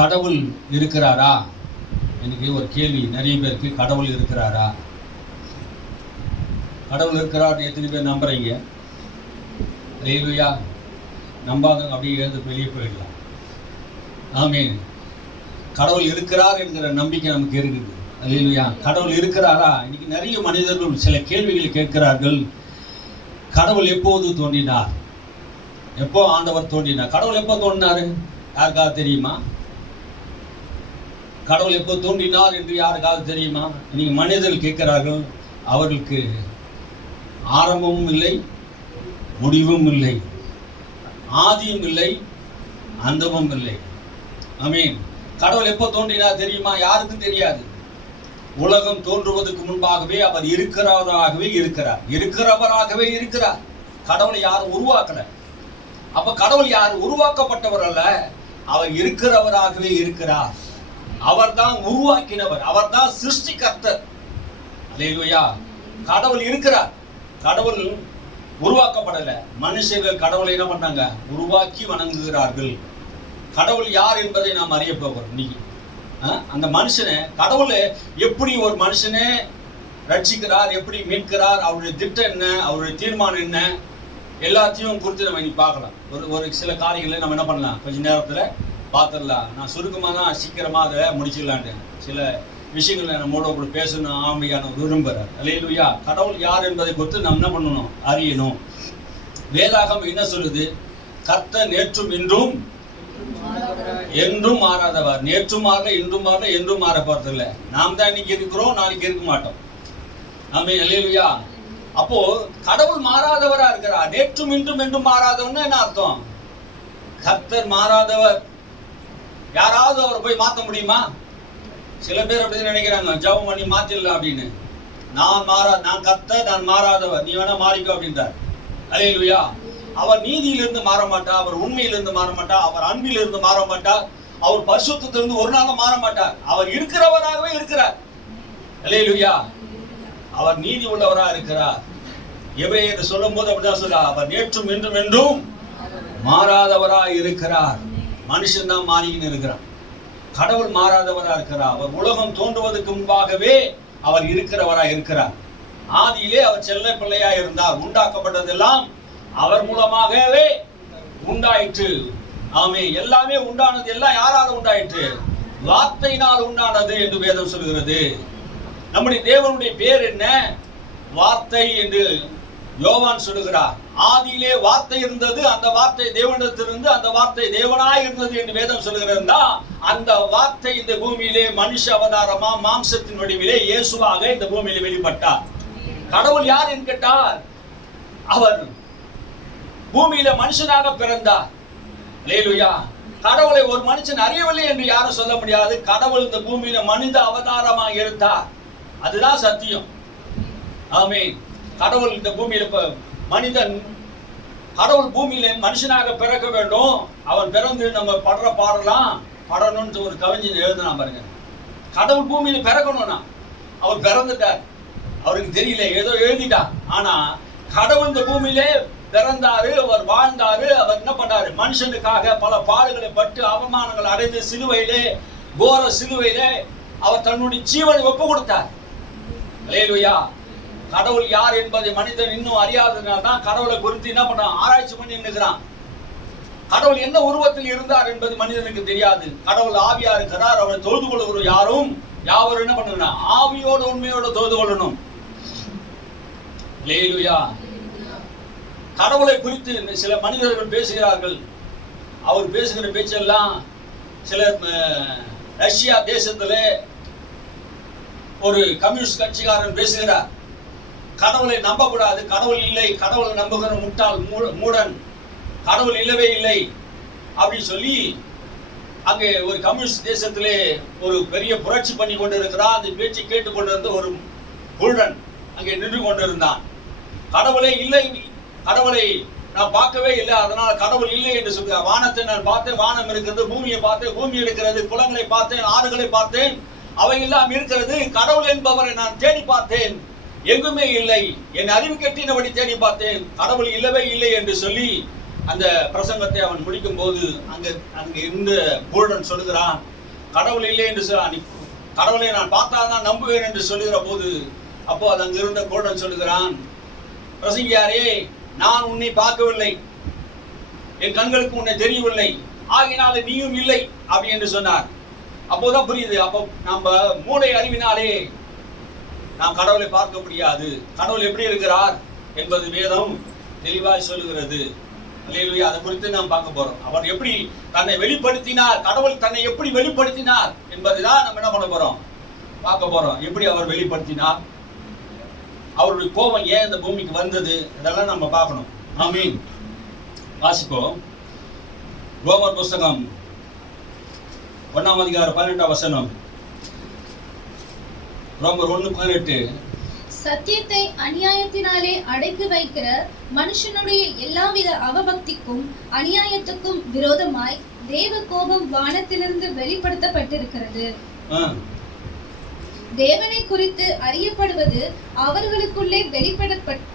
கடவுள் இருக்கிறாரா? எனக்கு ஒரு கேள்வி நிறைய பேருக்கு, கடவுள் இருக்கிறாரா? கடவுள் இருக்கிறார் எத்தனை பேர் நம்புறீங்க? அல்லேலூயா. நம்பாதவங்க அப்படியே எழுந்து வெளியே போயிடலாம். ஆமென். கடவுள் இருக்கிறார் என்கிற நம்பிக்கை நமக்கு இருக்குது. அல்லேலூயா. கடவுள் இருக்கிறாரா? இன்னைக்கு நிறைய மனிதர்கள் சில கேள்விகளை கேட்கிறார்கள். கடவுள் எப்போது தோன்றினார்? எப்போ ஆண்டவர் தோன்றினார்? கடவுள் எப்போ தோன்றினாரு? யாருக்காவது தெரியுமா? கடவுள் எப்போ தோன்றினார் என்று யாருக்காவது தெரியுமா? இன்னைக்கு மனிதர்கள் கேட்கிறார்கள். அவர்களுக்கு ஆரம்பமும் இல்லை, முடிவும் இல்லை, ஆதியும் இல்லை, அந்தமும் இல்லை. ஆமென். கடவுள் எப்போ தோன்றினார் தெரியுமா? யாருக்கும் தெரியாது. உலகம் தோன்றுவதற்கு முன்பாகவே அவர் இருக்கிறவராகவே இருக்கிறார். கடவுளை யாரும் உருவாக்கல. அப்ப கடவுள் யார்? உருவாக்கப்பட்டவர் அல்ல, அவர் இருக்கிறவராகவே இருக்கிறார். அவர் தான் உருவாக்கினவர், அவர் தான் சிருஷ்டிகர்த்தர். அல்லேலூயா. கடவுள் இருக்கிறார். கடவுள் உருவாக்கப்படல. மனுஷர்கள் கடவுளை என்ன பண்ணாங்க? உருவாக்கி வணங்குகிறார்கள். கடவுள் யார் என்பதை நாம் அறிய போகிறோம் இன்னைக்கு. அந்த மனுஷனை கடவுளை எப்படி ஒரு மனுஷனை ரட்சிக்கிறார், எப்படி மீட்கிறார், அவருடைய திட்டம் என்ன, அவருடைய தீர்மானம் என்ன, எல்லாத்தையும் குறித்து நம்ம இன்னைக்கு பார்க்கலாம். ஒரு சில காரியங்களை நம்ம என்ன பண்ணலாம், கொஞ்சம் நேரத்தில் பார்த்துடலாம். நான் சுருக்கமாக தான் சீக்கிரமாக அதை முடிச்சிடலான்ட்டு சில விஷயங்களை நம்மோட கூட பேசணும் ஆமையான விரும்புகிறார். அல்லேலூயா. கடவுள் யார் என்பதை குறித்து நம்ம என்ன பண்ணணும்? அறியணும். வேதாகம் என்ன சொல்லுது? கர்த்தர் நேற்றும் இன்றும் என்றும் மாறாதவர். நேற்றும் மாறல, இன்றும் மாறல, என்றும் மாற போறதில்லை. நாம் தான் இன்னைக்கு இருக்கிறோம், நாளைக்கு இருக்க மாட்டோம். ஆமென். அல்லேலூயா. அப்போ கடவுள் மாறாதவரா இருக்கிறார். நேற்றும் இன்றும் என்றும் மாறாதவர்னா என்ன அர்த்தம்? கர்த்தர் மாறாதவர். யாராவது அவரை போய் மாற்ற முடியுமா? சில பேர் அப்படி நினைக்கிறாங்க, ஜெபம் பண்ணி மாத்திடலாம் அப்படின்னு. நான் கர்த்தர், நான் மாறாதவர், நீ வேணா மாறிக்கோ அப்படின்றார். அல்லேலூயா. அவர் நீதியிலிருந்து மாற மாட்டார், அவர் உண்மையிலிருந்து மாற மாட்டார், அவர் அன்பிலிருந்து மாற மாட்டார், அவர் பரிசுத்தத்திலிருந்து ஒரு நாளும் மாற மாட்டார். அவர் இருக்கிறவராகவே இருக்கிறார். அல்லேலூயா. அவர் நீதி உள்ளவராக இருக்கிறார். எபிரேயர் சொல்லும் போது அப்படிதான் சொல்றார், அவர் நேற்றும் இன்றும் என்றும் மாறாதவராக இருக்கிறார். மனுஷன் தான் மாறிக்கின்னு இருக்கிறான். கடவுள் மாறாதவராக இருக்கிறார். அவர் உலகம் தோன்றுவதற்கு முன்பாகவே அவர் இருக்கிறவராக இருக்கிறார். ஆதியிலே அவர் செல்ல பிள்ளையா இருந்தார். உண்டாக்கப்பட்டதெல்லாம் அவர் மூலமாகவே உண்டாயிற்று. ஆமே. எல்லாமே உண்டானது எல்லாம் யாரால உண்டாயிற்று? வார்த்தையினால் உண்டானது என்று வேதம் சொல்கிறது. நம்முடைய தேவனுடைய பேர் என்ன? வார்த்தை என்று யோவான் சொல்லுகிறார். ஆதியிலே வார்த்தை இருந்தது, அந்த வார்த்தை தேவனிடத்திலிருந்து, அந்த வார்த்தை தேவனாய் இருந்தது என்று வேதம் சொல்லுகிறதா. அந்த வார்த்தை இந்த பூமியிலே மனுஷ அவதாரமா மாம்சத்தின் வடிவிலே இயேசுவாக இந்த பூமியிலே வெளிப்பட்டார். கடவுள் யார் என்று கேட்டார், அவர் பூமியில மனுஷனாக பிறந்தார். அல்லேலூயா. கடவுளை ஒரு மனுஷன் அறியவில்லை என்று யாரும் சொல்ல முடியாது. கடவுள் இந்த பூமியில மனித அவதாரமாக எடுத்தார். அதுதான் சத்தியம். ஆமென். கடவுள் இந்த பூமியில மனிதன், கடவுள் பூமியில மனுஷனாக பிறக்க வேண்டும். அவன் பிறந்து நம்ம படுற பாடலாம் படணும்னு ஒரு கவிஞன் எழுதுனா பாருங்க. கடவுள் பூமியில பிறக்கணும்னா அவர் பிறந்துட்டார். அவருக்கு தெரியல, ஏதோ எழுதிட்டார். ஆனா கடவுள் இந்த பூமியிலே பிறந்தாரு, அவர் வாழ்ந்தாரு. அவர் என்ன பண்ணாரு? மனுஷனுக்காக பல பாடுகளை பட்டு அவமானங்கள் அடைந்து சிலுவையிலே, கோர சிலுவையிலே அவர் தன்னுடைய ஜீவனை ஒப்பு கொடுத்தார். அல்லேலூயா. கடவுள் யார் என்பதை மனிதன் இன்னும் அறியாததுனால தான் கடவுளை குறித்து என்ன பண்றான்? ஆராய்ச்சி பண்ணி நிற்கிறான். கடவுள் என்ன உருவத்தில் இருந்தார் என்பது மனிதனுக்கு தெரியாது. கடவுள் ஆவியா இருக்கிறார். அவரை தொழுது கொள்ளுகிற யாரும் என்ன பண்ணணும்? ஆவியோடு உண்மையோடு தொழுது கொள்ளணும். அல்லேலூயா. கடவுளை குறித்து சில மனிதர்கள் பேசுகிறார்கள். அவர் பேசுகிற பேச்செல்லாம் சில ரஷ்யா தேசத்துல ஒரு கம்யூனிஸ்ட் கட்சிக்காரன் பேசுகிறார். கடவுளை நம்பக்கூடாது, கடவுள் இல்லை, கடவுளை நம்புகிற முட்டாள் மூடன், கடவுள் இல்லவே இல்லை அப்படின்னு சொல்லி அங்கே ஒரு கம்யூனிஸ்ட் தேசத்திலே ஒரு பெரிய புரட்சி பண்ணி கொண்டு இருக்கிறார். அந்த பேச்சை கேட்டுக் கொண்டிருந்த ஒரு குருடன் அங்கே நின்று கொண்டிருந்தான். கடவுளே இல்லை, கடவுளை நான் பார்க்கவே இல்லை, அதனால கடவுள் இல்லை என்று சொல்கிறார். வானத்தை நான் பார்த்தேன், வானம் இருக்கிறது, பூமியை பார்த்தேன், பூமி இருக்கிறது, குளங்களை பார்த்தேன், ஆறுகளை பார்த்தேன், அவை எல்லாம் இருக்கிறது. கடவுள் என்பவரை நான் தேடி பார்த்தேன், எங்குமே இல்லை. என் அறிவு கெட்டினபடி தேடி பார்த்தேன், கடவுள் இல்லவே இல்லை என்று சொல்லி அந்த பிரசங்கத்தை அவன் முடிக்கும் போது அங்க இருந்த பூடன் சொல்லுகிறான், கடவுள் இல்லை என்று கடவுளை நான் பார்த்தாதான் நம்புவேன் என்று சொல்லுகிற போது, அப்போ அது அங்க இருந்த பூடன் சொல்லுகிறான், பிரசங்கியாரே, நான் உன்னை பார்க்கவில்லை, என் கண்களுக்கு உன்னை தெரியவில்லை, ஆகினால நீயும் இல்லை அப்படி என்று சொன்னார். அப்போதான் புரியுது, அப்போ நம்ம மூளை அறிவினாலே நாம் கடவுளை பார்க்க முடியாது. கடவுள் எப்படி இருக்கிறார் என்பது வேதம் தெளிவாய் சொல்லுகிறது. அல்லேலூயா. அதை குறித்து நாம் பார்க்க போறோம். அவர் எப்படி தன்னை வெளிப்படுத்தினார், கடவுள் தன்னை எப்படி வெளிப்படுத்தினார் என்பதுதான் நம்ம என்ன பண்ண போறோம், பார்க்க போறோம். எப்படி அவர் வெளிப்படுத்தினார், அவருடைய கோபம் ஏன் இந்த பூமிக்கு வந்தது, இதெல்லாம் நம்ம பார்க்கணும். ஆமீன். வாசிப்போம். ரோமர் புஸ்தகம் 1 அதிகாரம் 18 வசனம். ரோமர் 1:18. சத்தியத்தை அநியாயத்தினாலே அடக்கி வைக்கிற மனுஷனுடைய எல்லாவித அவபக்திக்கும் அநியாயத்துக்கும் விரோதமாய் தேவ கோபம் வானத்திலிருந்து வெளிப்படுத்தப்பட்டிருக்கிறது. தேவனை குறித்து அறியப்படுவது அவர்களுக்குள்ளே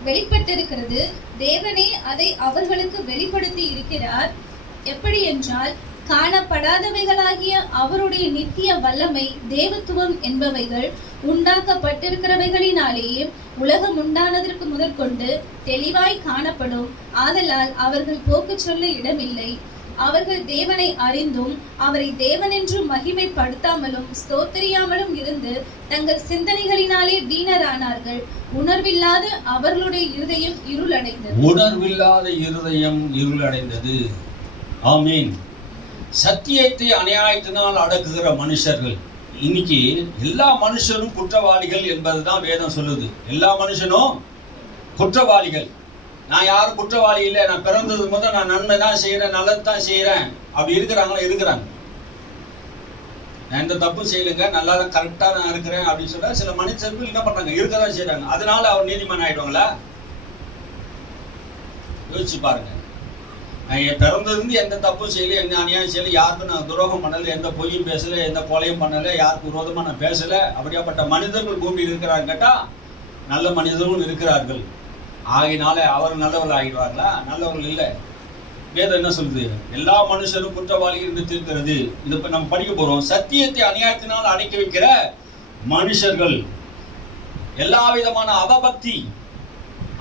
வெளிப்பட்டிருக்கிறது. தேவனே அதை அவர்களுக்கு வெளிப்படுத்தி இருக்கிறார். எப்படி என்றால், காணப்படாதவைகளாகிய அவருடைய நித்திய வல்லமை, தேவத்துவம் என்பவைகள் உண்டாக்கப்பட்டிருக்கிறவைகளினாலேயே உலகம் உண்டானதற்கு முதற்கொண்டு தெளிவாய் காணப்படும். ஆதலால் அவர்கள் போக்கு சொல்ல இடமில்லை. அவர்கள் தேவனை அறிந்தும் அவரை தேவனென்று மகிமைப்படுத்தாமலும் ஸ்தோத்திரியாமலும் இருந்து தங்கள் சிந்தனைகளினாலே வீணரானார்கள். உணர்வில்லாத அவர்களுடைய இருதயம் இருளடைந்தது. ஆமீன். சத்தியத்தை அநியாயத்தினால் அடக்குகிற மனுஷர்கள். இன்னைக்கு எல்லா மனுஷரும் குற்றவாளிகள் என்பதுதான் வேதம் சொல்லுது. எல்லா மனுஷனும் குற்றவாளிகள். நான் யாரும் குற்றவாளி இல்லை, நான் பிறந்தது முதல் நான் நன்மை தான் செய்யறேன், நல்லது தான் செய்யறேன் அப்படி இருக்கிறாங்க. நான் எந்த தப்பும் செய்யலைங்க, நல்லா தான் கரெக்டா நான் இருக்கிறேன் அப்படின்னு சொல்ல சில மனுஷர்கள் என்ன பண்றாங்க, இருக்கதான் செய்யறாங்க. அதனால அவர் நீதிமன்றம் ஆயிடுவாங்களா? யோசிச்சு பாருங்க. நான் பிறந்ததுலேருந்து எந்த தப்பும் செய்யலை, எந்த அநியாயம் செய்யலை, யாருக்கும் நான் துரோகம் பண்ணலை, எந்த பொய்யும் பேசலை, எந்த கொலையும் பண்ணலை, யாருக்கு விரோதமாக நான் பேசலை. அப்படியாப்பட்ட மனிதர்கள் பூமியில் இருக்கிறாங்க கேட்டால் நல்ல மனிதர்களும் இருக்கிறார்கள். ஆகினால அவர் நல்லவர்கள் ஆகிடுவார்களா? நல்லவர்கள் இல்லை. வேதம் என்ன சொல்லுது? எல்லா மனுஷரும் குற்றவாளிகள் என்று தீர்க்கிறது. இதை இப்போ நம்ம படிக்க போகிறோம். சத்தியத்தை அநியாயத்தினால் அடக்கி வைக்கிற மனுஷர்கள், எல்லா விதமான அவபக்தி,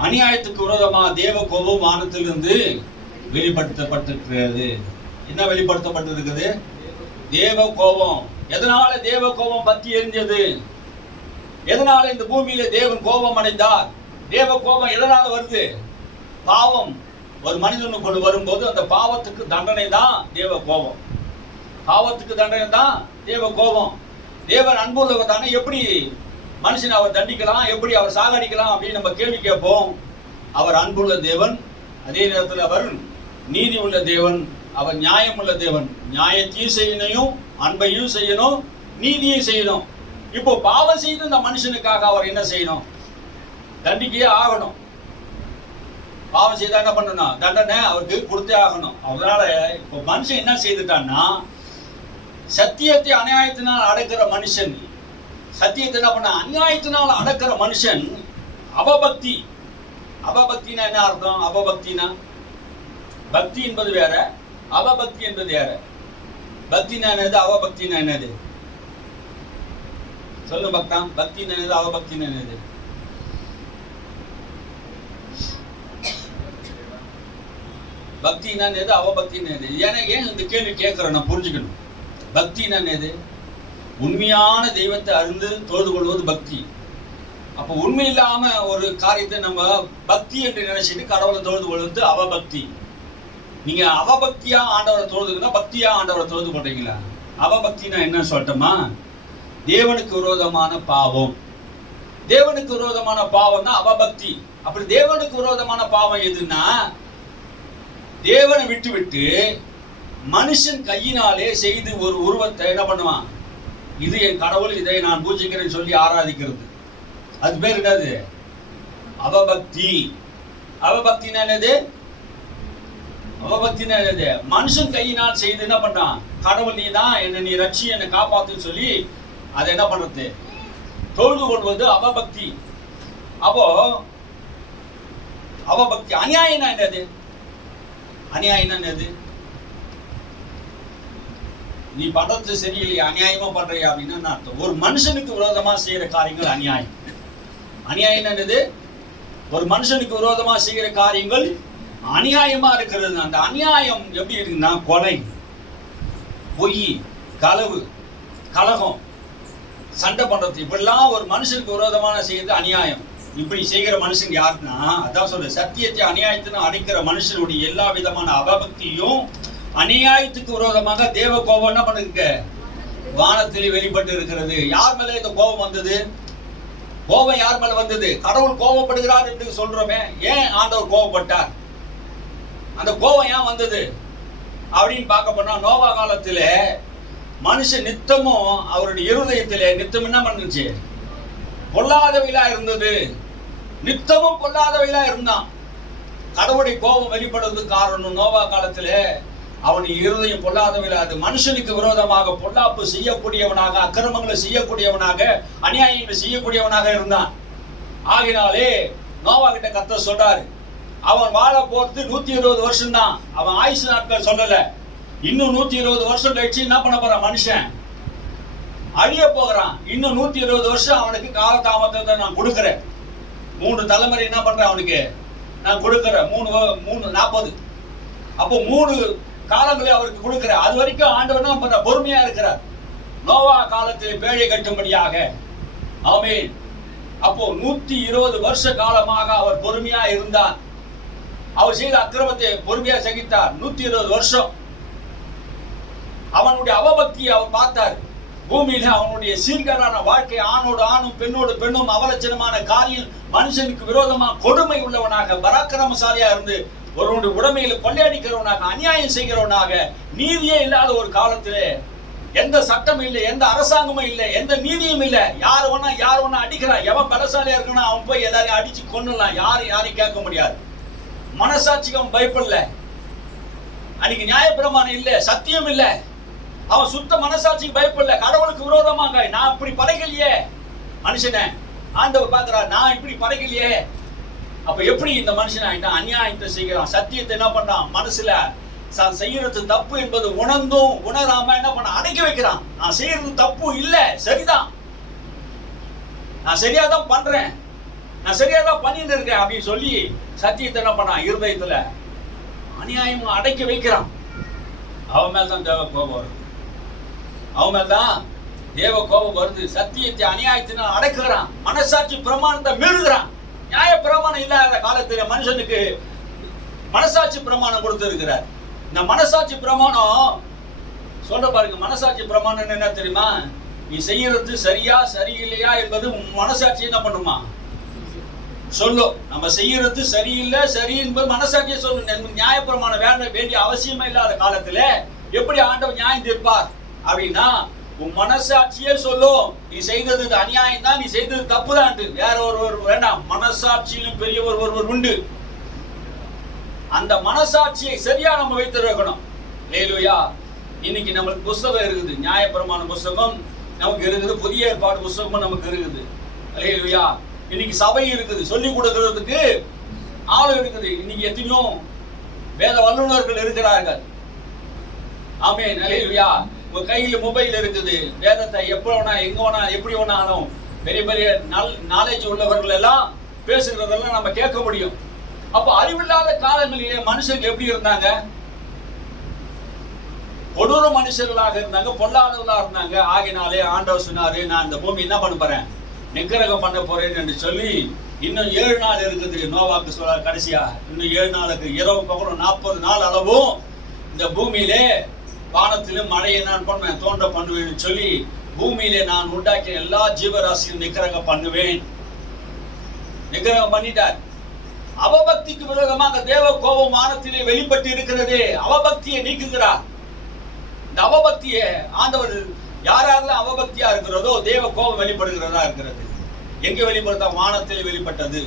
அநியாயத்துக்கு விரோதமாக தேவ கோபம் வானத்திலிருந்து வெளிப்படுத்தப்பட்டிருக்கிறது. என்ன வெளிப்படுத்தப்பட்டிருக்குது? தேவ கோபம். எதனால தேவ கோபம் பற்றி எரிஞ்சது? எதனால இந்த பூமியில தேவன் கோபம் அடைந்தார்? தேவ கோபம் எதனால வருது? பாவம் ஒரு மனிதனுக்குள்ள வரும்போது அந்த பாவத்துக்கு தண்டனை தான் தேவ கோபம். பாவத்துக்கு தண்டனை தான் தேவ கோபம். தேவன் அன்புள்ளவர் தானே, எப்படி மனுஷனை அவர் தண்டிக்கலாம், எப்படி அவர் சாகடிக்கலாம் அப்படின்னு நம்ம கேள்வி கேட்போம். அவர் அன்புள்ள தேவன், அதே நேரத்தில் அவர் நீதி உள்ள தேவன், அவர் நியாயம் உள்ள தேவன். நியாயத்தையும் செய்யணும், அன்பையும் செய்யணும், நீதியும் செய்யணும். இப்போ பாவம் செய்து இந்த மனுஷனுக்காக அவர் என்ன செய்யணும்? தண்டிக்கையே ஆகணும். பாவம் செய்தா என்ன பண்ணணும்? தண்டனை அவருக்கு கொடுத்தே ஆகணும். அதனால இப்போ மனுஷன் என்ன செய்துட்டான்னா, சத்தியத்தை அநியாயத்தினால் அடக்கிற மனுஷன், சத்தியத்தை என்ன பண்ண அநியாயத்தினால் அடக்கிற மனுஷன் அவபக்தி. அவபக்தினா என்ன அர்த்தம்? அவபக்தினா பக்தி என்பது வேற, அவபக்தி என்பது வேற. பக்தினா என்னது, அவபக்தினா என்னது? சொல்லு பக்தா. பக்தினா என்னது, அவபக்தினா என்னது? பக்தினா என்னது, அவபக்தினா என்னது? ஏன் இந்த கேள்வி கேட்கிறேன் நான் புரிஞ்சுக்கணும். பக்தினா என்னது? உண்மையான தெய்வத்தை அறிந்து தொழுது கொள்வது பக்தி. அப்போ உண்மை இல்லாம ஒரு காரியத்தை நம்ம பக்தி என்று நினைச்சிட்டு கடவுளை தொழுது கொள்வது அவபக்தி. நீங்க அவபக்தியா ஆண்டவரை தொழுதுன்னா பக்தியா ஆண்டவரை தொழுது கொள்றீங்களா? அவபக்தினா என்ன சொல்லட்டுமா? தேவனுக்கு விரோதமான பாவம். தேவனுக்கு விரோதமான பாவம் தான் அவபக்தி. அப்படி தேவனுக்கு விரோதமான பாவம் எதுன்னா, தேவனை விட்டு விட்டு மனுஷன் கையினாலே செய்து ஒரு உருவத்தை என்ன பண்ணுவான், இது என் கடவுள், இதை நான் பூஜிக்கிறேன்னு சொல்லி ஆராதிக்கிறது. அது பேர் என்னது? அவபக்தி. அவபக்தினா என்னது? அவபக்தினா என்னது? மனுஷன் கையினால் செய்து என்ன பண்ணான், கடவுள் நீ தான் என்னை, நீ ரட்சி, என்னை காப்பாத்துன்னு சொல்லி அதை என்ன பண்றது, தொழுது கொள்வது அவபக்தி. அப்போ அவபக்தி. அநியாயம்னா என்னது? அநியாயம் எது? நீ பண்றது சரியில்லையா, அநியாயமா பண்றியா அப்படின்னு அர்த்தம். ஒரு மனுஷனுக்கு விரோதமா செய்யற காரியங்கள் அநியாயம். அநியாயம் என்னது? ஒரு மனுஷனுக்கு விரோதமா செய்கிற காரியங்கள் அநியாயமா இருக்கிறது. அந்த அநியாயம் எப்படி இருக்குன்னா, கொலை, பொய், களவு, கலகம், சண்டை பண்றது, இப்படிலாம் ஒரு மனுஷனுக்கு விரோதமான செய்யறது அநியாயம். இப்படி செய்கிற மனுஷன் யாருன்னா, அதான் சொல்ற, சத்தியத்தை அநியாயத்தின்னு அடைக்கிற மனுஷனுடைய எல்லா விதமான அவபக்தியும் அநியாயத்துக்கு விரோதமாக தேவ கோபம் என்ன பண்ணிருக்க, வானத்தில் வெளிப்பட்டு இருக்கிறது. யார் மேல இந்த கோபம் வந்தது? கோபம் யார் மேல வந்தது? கடவுள் கோபப்படுகிறார் என்று சொல்றோமே, ஏன் ஆண்டவர் கோபப்பட்டார்? அந்த கோபம் ஏன் வந்தது அப்படின்னு பார்க்க போனா, நோவா காலத்துல மனுஷன் நித்தமும் அவருடைய இருதயத்திலே நித்தம் என்ன பண்ணுச்சு, பொல்லாதவையிலா இருந்தது. நித்தமும் பொல்லாதவையிலா இருந்தான். கடவுளுடைய கோபம் வெளிப்படுறதுக்கு காரணம், நோவா காலத்துல அவன் இருதயம் பொல்லாதவையிலா, அது மனுஷனுக்கு விரோதமாக பொல்லாப்பு செய்யக்கூடியவனாக, அக்கிரமங்களை செய்யக்கூடியவனாக, அநியாயங்களை செய்யக்கூடியவனாக இருந்தான். ஆகினாலே நோவா கிட்ட கர்த்தர் சொல்றாரு, அவன் வாழ போறது 120 வருஷம் தான். அவன் ஆயுசு நாட்கள் சொல்லல. இன்னும் 120 வருஷம் கழிச்சு என்ன பண்ண போறான்? மனுஷன் அழிய போகிறான். இன்னும் 120 வருஷம் அவனுக்கு காலதாமதத்தை நான் கொடுக்கிறேன். 3 தலைமுறை என்ன பண்றேன் அவனுக்கு நான் கொடுக்கிறேன். 40. அப்போ 3 காலங்களை அவருக்கு கொடுக்கிறேன். அது வரைக்கும் ஆண்டவர் என்ன பண்ற, பொறுமையா இருக்கிறார். நோவா காலத்தில் பேழை கட்டும்படியாக. ஆமென். அப்போ 120 வருஷ காலமாக அவர் பொறுமையா இருந்தார். அவர் செய்த அக்கிரமத்தை பொறுமையா சகித்தார். 120 வருஷம் அவனுடைய அவபக்தியை அவர் பார்த்தார். பூமியில அவனுடைய சீர்கேடான வாழ்க்கை, ஆணோடு ஆணும் பெண்ணோடு பெண்ணும் அவலட்சணமான காரியம், மனுஷனுக்கு விரோதமா கொடுமை உள்ளவனாக, பராக்கிரமசாலியா இருந்து ஒருவனுடைய உடைமையில கொள்ளையடிக்கிறவனாக, அநியாயம் செய்கிறவனாக, நீதியே இல்லாத ஒரு காலத்திலே, எந்த சட்டம் இல்லை, எந்த அரசாங்கமும் இல்லை, எந்த நீதியும் இல்லை. யார் வேணா அடிக்கிறான். எவன் பலசாலியா இருக்கணும் அவன் போய் எல்லாரையும் அடிச்சு கொண்டுலாம். யாரையும் கேட்க முடியாது. மனசாட்சிக்கு அவன் பயப்படல. அன்னைக்கு நியாயப்பிரமாணம் இல்லை, சத்தியம் இல்லை. அவன் சுத்த மனசாட்சிக்கு பயப்படல. கடவுளுக்கு விரோதமாக நான் இப்படி படைக்கலையே மனுஷனை. ஆண்டவர் பார்க்கிறார், நான் இப்படி படைக்கலையே. அப்ப எப்படி இந்த மனுஷன் ஆயிட்டான்? அநியாயத்தை செய்கிறான். சத்தியத்தை என்ன பண்றான்? மனசுல செய்யறது தப்பு என்பது உணர்ந்தும் உணராம என்ன பண்ண, அடக்கி வைக்கிறான். நான் செய்யறது தப்பு இல்ல, சரிதான், நான் சரியாதான் பண்றேன், நான் சரியாதான் பண்ணிட்டு இருக்கேன் அப்படின்னு சொல்லி சத்தியத்தை என்ன பண்ணான்? இருதயத்துல அநியாயமா அடக்கி வைக்கிறான். அவன் மேல்தான் தேவ கோபம் வருது. அவன் மேல்தான் தேவ கோபம் வருது. சத்தியத்தை அநியாயத்தினால் அடக்குகிறான். மனசாட்சி பிரமாணத்தை மீறுகிறான். நியாய பிரமாணம் இல்லாத காலத்துல மனுஷனுக்கு மனசாட்சி பிரமாணம் கொடுத்திருக்கிறார். இந்த மனசாட்சி பிரமாணம் சொல்ற பாருங்க. மனசாட்சி பிரமாணம் என்ன தெரியுமா? நீ செய்யறது சரியா சரியில்லையா என்பது மனசாட்சி என்ன பண்ணுமா சொல்லும். நம்ம செய்யறது சரியில்லை சரி என்பது மனசாட்சியை சொல்லும். நியாய பிரமாணம் வேண்டிய அவசியமே இல்லாத காலத்துல எப்படி ஆண்டவர் நியாயம் தீர்ப்பார் அப்படின்னா, உன் மனசாட்சியே சொல்லும் நீ செய்தது அநியாயம் தான், நீ செய்தது தப்பு தான். வேற ஒருவர் வேண்டாம், மனசாட்சியிலும் பெரியவர் ஒருவர் உண்டு. அந்த மனசாட்சியை சரியா நம்ம வைத்திருக்கணும். ஹல்லேலூயா. இன்னைக்கு நம்மளுக்கு புஸ்தகம் இருக்குது, நியாயப்பிரமாண புஸ்தகம் நமக்கு இருக்குது, புதிய ஏற்பாடு புஸ்தகமும் நமக்கு இருக்குது. ஹல்லேலூயா. இன்னைக்கு சபை இருக்குது, சொல்லிக் கொடுக்கிறதுக்கு ஆள் இருக்குது. இன்னைக்கு எத்தனையோ வேத வல்லுநர்கள் இருக்கிறார்கள். ஆமென். ஹல்லேலூயா. உங்க கையில் மொபைல் இருக்குது. வேதத்தை எப்ப வேணா எங்க வேணா எப்படி வேணாலும் பெரிய பெரிய நாலேஜ் உள்ளவர்கள் எல்லாம் பேசுகிறதெல்லாம் நம்ம கேட்க முடியும். அப்ப அறிவில்லாத காலங்களிலே மனுஷர்கள் எப்படி இருந்தாங்க? கொடூர மனுஷர்களாக இருந்தாங்க, பொல்லாதவர்களாக இருந்தாங்க. ஆகினாலே ஆண்டவர் சொன்னாரு, நான் இந்த பூமி என்ன பண்ண போறேன், நிக்கிரகம் பண்ண போறேன் என்று சொல்லி, இன்னும் 7 நாள் இருக்குது. நோவாக்கு சொல்ல கடைசியா இன்னும் 7 நாளுக்கு இரவு பகலும் 40 நாள் அளவும் இந்த பூமியிலே வானத்திலும் மழையை நான் பண்ணுவேன், தோன்ற பண்ணுவேன் சொல்லி, பூமியிலே நான் உண்டாக்கிய எல்லா ஜீவராசியும் நிக்கிரகம் பண்ணுவேன். நிக்கிரகம் பண்ணிட்டார். அவபக்திக்கு விரோதமாக தேவ கோபம் வானத்திலே வெளிப்பட்டு இருக்கிறது. அவபக்தியை நீக்குகிறார். இந்த அவபக்தியை ஆண்டவர் யாரெல்லாம் அவபக்தியா இருக்கிறதோ தேவ கோபம் வெளிப்படுகிறதா இருக்கிறது. எங்க வெளிப்படுத்த? வானத்தில் வெளிப்பட்டது.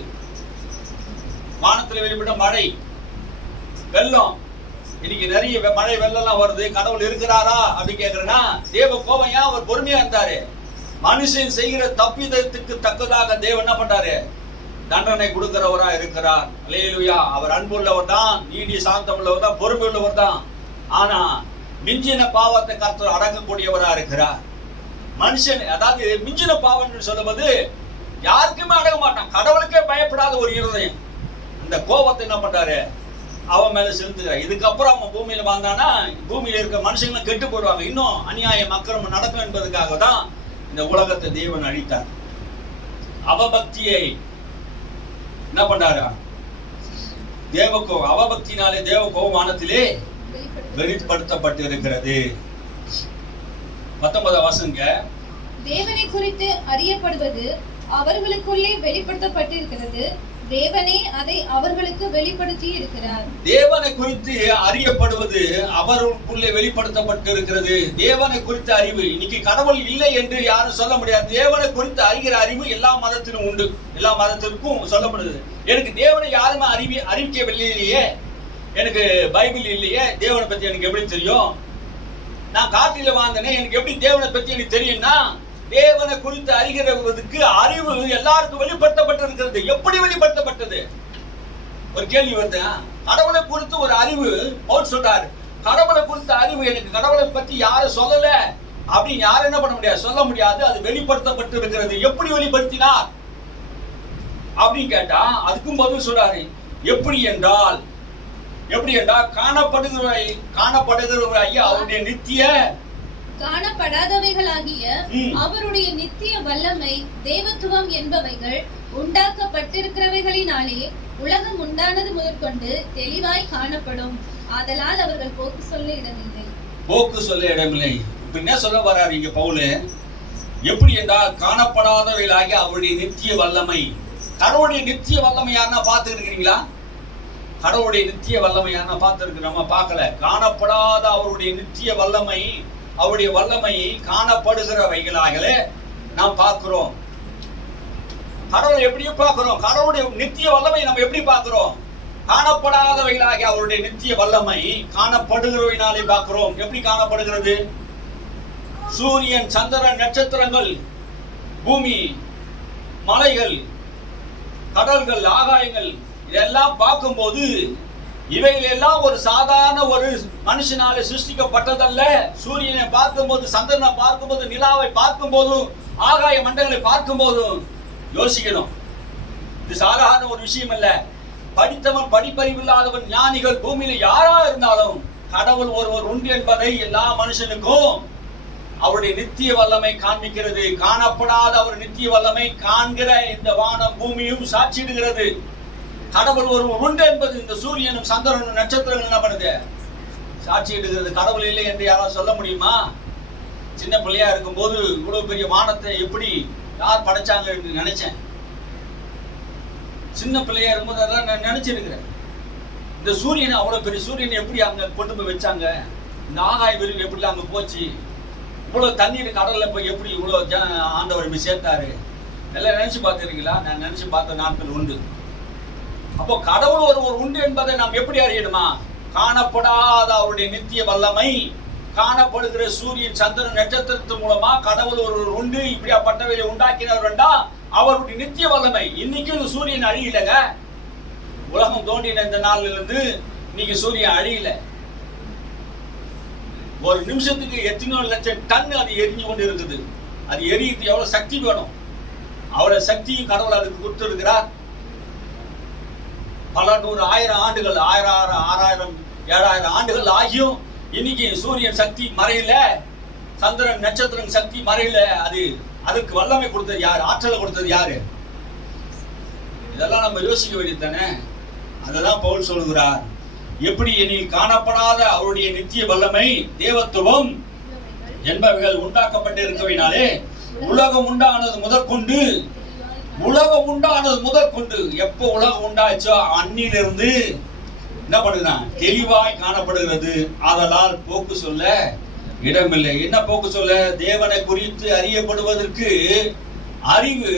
வானத்தில் வெளிப்பட்ட மழை, வெள்ளம். இன்னைக்கு நிறைய மழை வெள்ளம் வருது. கடவுள் இருக்கிறாரா அப்படி கேக்குறேன்னா, தேவ கோபம் ஏன்? அவர் பொறுமையா இருந்தாரு. மனுஷன் செய்கிற தப்பிதத்துக்கு தக்கதாக தேவன் என்ன பண்றாரு? தண்டனை கொடுக்கிறவரா இருக்கிறார். அல்லேலூயா. அவர் அன்புள்ளவர் தான், நீடி சாந்தம் உள்ளவர் தான், பொறுமை உள்ளவர் தான். ஆனா மிஞ்சின பாவத்தை கர்த்தர் அடக்கக்கூடியவரா இருக்கிறார். மனுஷன், அதாவது மிஞ்சின பாவம் சொல்லும்போது யாருக்குமே அடங்க மாட்டான். கடவுளுக்கே பயப்படாத ஒரு இருதயம். அந்த கோபத்தை என்ன பண்றாரு, அவன் மேல செலுத்துகிறார். இதுக்கப்புறம் அவன் பூமியில வாழ்ந்தானா பூமியில இருக்க மனுஷங்களும் கெட்டு போடுவாங்க. இன்னும் அநியாயம் அக்கிரமம் நடக்கும் என்பதற்காக தான் இந்த உலகத்தை தேவன் அழித்தார். அவபக்தியை என்ன பண்றாரு, அவபக்தினாலே தேவ கோபமானத்திலே வெளிப்படுத்தப்பட்டு இருக்கிறது. 19 வசனங்க. தேவனை குறித்து அறியப்படுவது அவர்களுக்குள்ளே வெளிப்படுத்தப்பட்டிருக்கிறது, தேவனே அதை அவர்களுக்கு வெளிப்படுத்தி இருக்கிறார். தேவனை குறித்து அறியப்படுவது அவர்களுக்குள்ளே வெளிப்படுத்தப்பட்டு இருக்கிறது. தேவனை குறித்த அறிவு, இன்னைக்கு கடவுள் இல்லை என்று யாரும் சொல்ல முடியாது. தேவனை குறித்து அறிகிற அறிவு எல்லா மதத்திலும் உண்டு, எல்லா மதத்திற்கும் சொல்லப்படுது. எனக்கு தேவனை யாருமே அறிவிக்கவில்லையே, எனக்கு பைபிள் இல்லையே, தேவனை பத்தி எனக்கு எப்படி தெரியும்? நான் காட்டில வாழ்ந்தேனே, எனக்கு எப்படி தேவனை பத்தி எனக்கு தெரியும்னா, தேவனை குறித்து அறிகிறதுக்கு அறிவு எல்லாருக்கும் வெளிப்படுத்தப்பட்டு இருக்கிறது. எப்படி வெளிப்படுத்தப்பட்டது? ஒரு கேள்வி வருது. கடவுளை குறித்து ஒரு அறிவு பவுல் சொல்றாரு, கடவுளை குறித்த அறிவு எனக்கு கடவுளை பத்தி யாரும் சொல்லல அப்படின்னு யாரும் என்ன பண்ண முடியாது, சொல்ல முடியாது. அது வெளிப்படுத்தப்பட்டு இருக்கிறது. எப்படி வெளிப்படுத்தினார் அப்படின்னு கேட்டா அதுக்கும் பதில் சொல்றாரு. எப்படி என்றால் காணப்படுகிறவராகிய அவருடைய நித்திய காணப்படாதவைகளாகிய அவருடைய நித்திய வல்லமை தேவத்துவம் என்பவைகள் உண்டாக்கப்பட்டிருக்கிறவைகளினாலே உலகம் உண்டானது முதற்கொண்டு தெளிவாய் காணப்படும், ஆதலால் அவர்கள் போக்கு சொல்ல இடமில்லை. இப்ப என்ன சொல்ல வர்றாரு இங்க பவுலு? எப்படி என்றால் காணப்படாதவைகளாகிய அவருடைய நித்திய வல்லமை. கடவுளுடைய நித்திய வல்லமை யாருன்னா பார்த்து இருக்கிறீங்களா? கடவுளுடைய நித்திய வல்லமை யாருன்னா பார்த்து இருக்கு? நம்ம பார்க்கல. காணப்படாத அவருடைய நித்திய வல்லமை, அவருடைய வல்லமை காணப்படுகிறவைகளாகவே நாம் பார்க்கிறோம். கடவுளை எப்படி பார்க்கிறோம்? கடவுளுடைய நித்திய வல்லமை நம்ம எப்படி பார்க்கிறோம்? காணப்படாதவைகளாகி அவருடைய நித்திய வல்லமை காணப்படுகிறவைனாலே பார்க்கிறோம். எப்படி காணப்படுகிறது? சூரியன், சந்திரன், நட்சத்திரங்கள், பூமி, மலைகள், கடல்கள், ஆகாயங்கள், இதெல்லாம் பார்க்கும்போது இவைகள் எல்லாம் ஒரு சாதாரண ஒரு மனுஷனால சிருஷ்டிக்கப்பட்டதல்ல. சூரியனை பார்க்கும்போது, சந்திரனை பார்க்கும்போது, நிலாவை பார்க்கும்போது, ஆகாய மண்டலங்களை பார்க்கும்போது யோசிக்கணும். இது சாதாரண ஒரு விஷயம் அல்ல. படித்தவன், படிப்பறிவில்லாதவன், ஞானிகள், பூமியில யாரா இருந்தாலும் கடவுள் ஒருவர் உண்டு என்பதை எல்லா மனுஷனுக்கும் அவருடைய நித்திய வல்லமை காண்பிக்கிறது. காணப்படாத அவர் நித்திய வல்லமை காண்கிற இந்த வானம் பூமியும் சாட்சியிடுகிறது. கடவுள் ஒருவர் உண்டு என்பது இந்த சூரியனும் சந்திரனும் நட்சத்திரங்கள் என்ன பண்ணுது? சாட்சியிடுகிறது. கடவுள் இல்லை என்று யாராவது சொல்ல முடியுமா? சின்ன பிள்ளையா இருக்கும் போது இவ்வளவு பெரிய வானத்தை எப்படி யார் படைச்சாங்க என்று நினைச்சேன். சின்ன பிள்ளையா இருக்கும்போது அதான் நான் நினைச்சிருக்கிறேன். இந்த சூரியனை, அவ்வளவு பெரிய சூரியனை எப்படி அங்க கொண்டு போய் வச்சாங்க? இந்த ஆகாய விரிவு எப்படி அங்க போச்சு? இவ்வளவு தண்ணீர் கடல்ல போய் எப்படி இவ்வளவு ஆண்டவர் போய் சேர்த்தாரு? எல்லாம் நினைச்சு பார்த்துருக்கீங்களா? நான் நினைச்சு பார்த்த நாட்கள் உண்டு. அப்போ கடவுள் ஒருவர் உண்டு என்பதை நாம் எப்படி அறியணுமா? காணப்படாத அவருடைய நித்திய வல்லமை, காணப்படுகிற சூரியன், சந்திரன், நட்சத்திரத்தின் மூலமா கடவுள் ஒருவர் உண்டு, இப்படியாப்பட்டவைகளை உண்டாக்கினவர்டா அவருடைய நித்திய வல்லமை. இன்னைக்கும் சூரியன் அழியலங்க. உலகம் தோன்றின இந்த நாள்ல இருந்து இன்னைக்கு சூரியன் அழியல. ஒரு நிமிஷத்துக்கு எத்தனை லட்சம் டன் அது எரிஞ்சு கொண்டு இருக்குது. அது எரியுது. எவ்வளவு சக்தி வேணும்? அவ்வளவு சக்தியும் கடவுள் அதுக்கு கொடுத்திருக்கிறார். பல நூறு, 1000 ஆண்டுகள், 6000, 7000 ஆண்டுகள் ஆகியும் இன்னைக்கு சூரியன் சக்தி மறையல, சந்திரன் நட்சத்திரம் சக்தி மறையல. அதுக்கு வல்லமை கொடுத்தது யாரு? ஆற்றலை கொடுத்தது யாரு? இதெல்லாம் நம்ம யோசிக்க வேண்டியது தானே. அததான் பவுல் சொல்கிறார். எப்படி எனில் காணப்படாத அவருடைய நித்திய வல்லமை தேவத்துவம் என்பவைகள் உண்டாக்கப்பட்டிருக்கவினாலே உலகம் உண்டானது முதற்கொண்டு எப்போ உலகம் உண்டாச்சோ அன்னிலிருந்து என்ன பண்ணுதான் தெளிவாய் காணப்படுகிறது. ஆதலால் போக்கு சொல்ல இடமில்லை. என்ன போக்கு சொல்ல? தேவனை குறித்து அறியப்படுவதற்கு அறிவு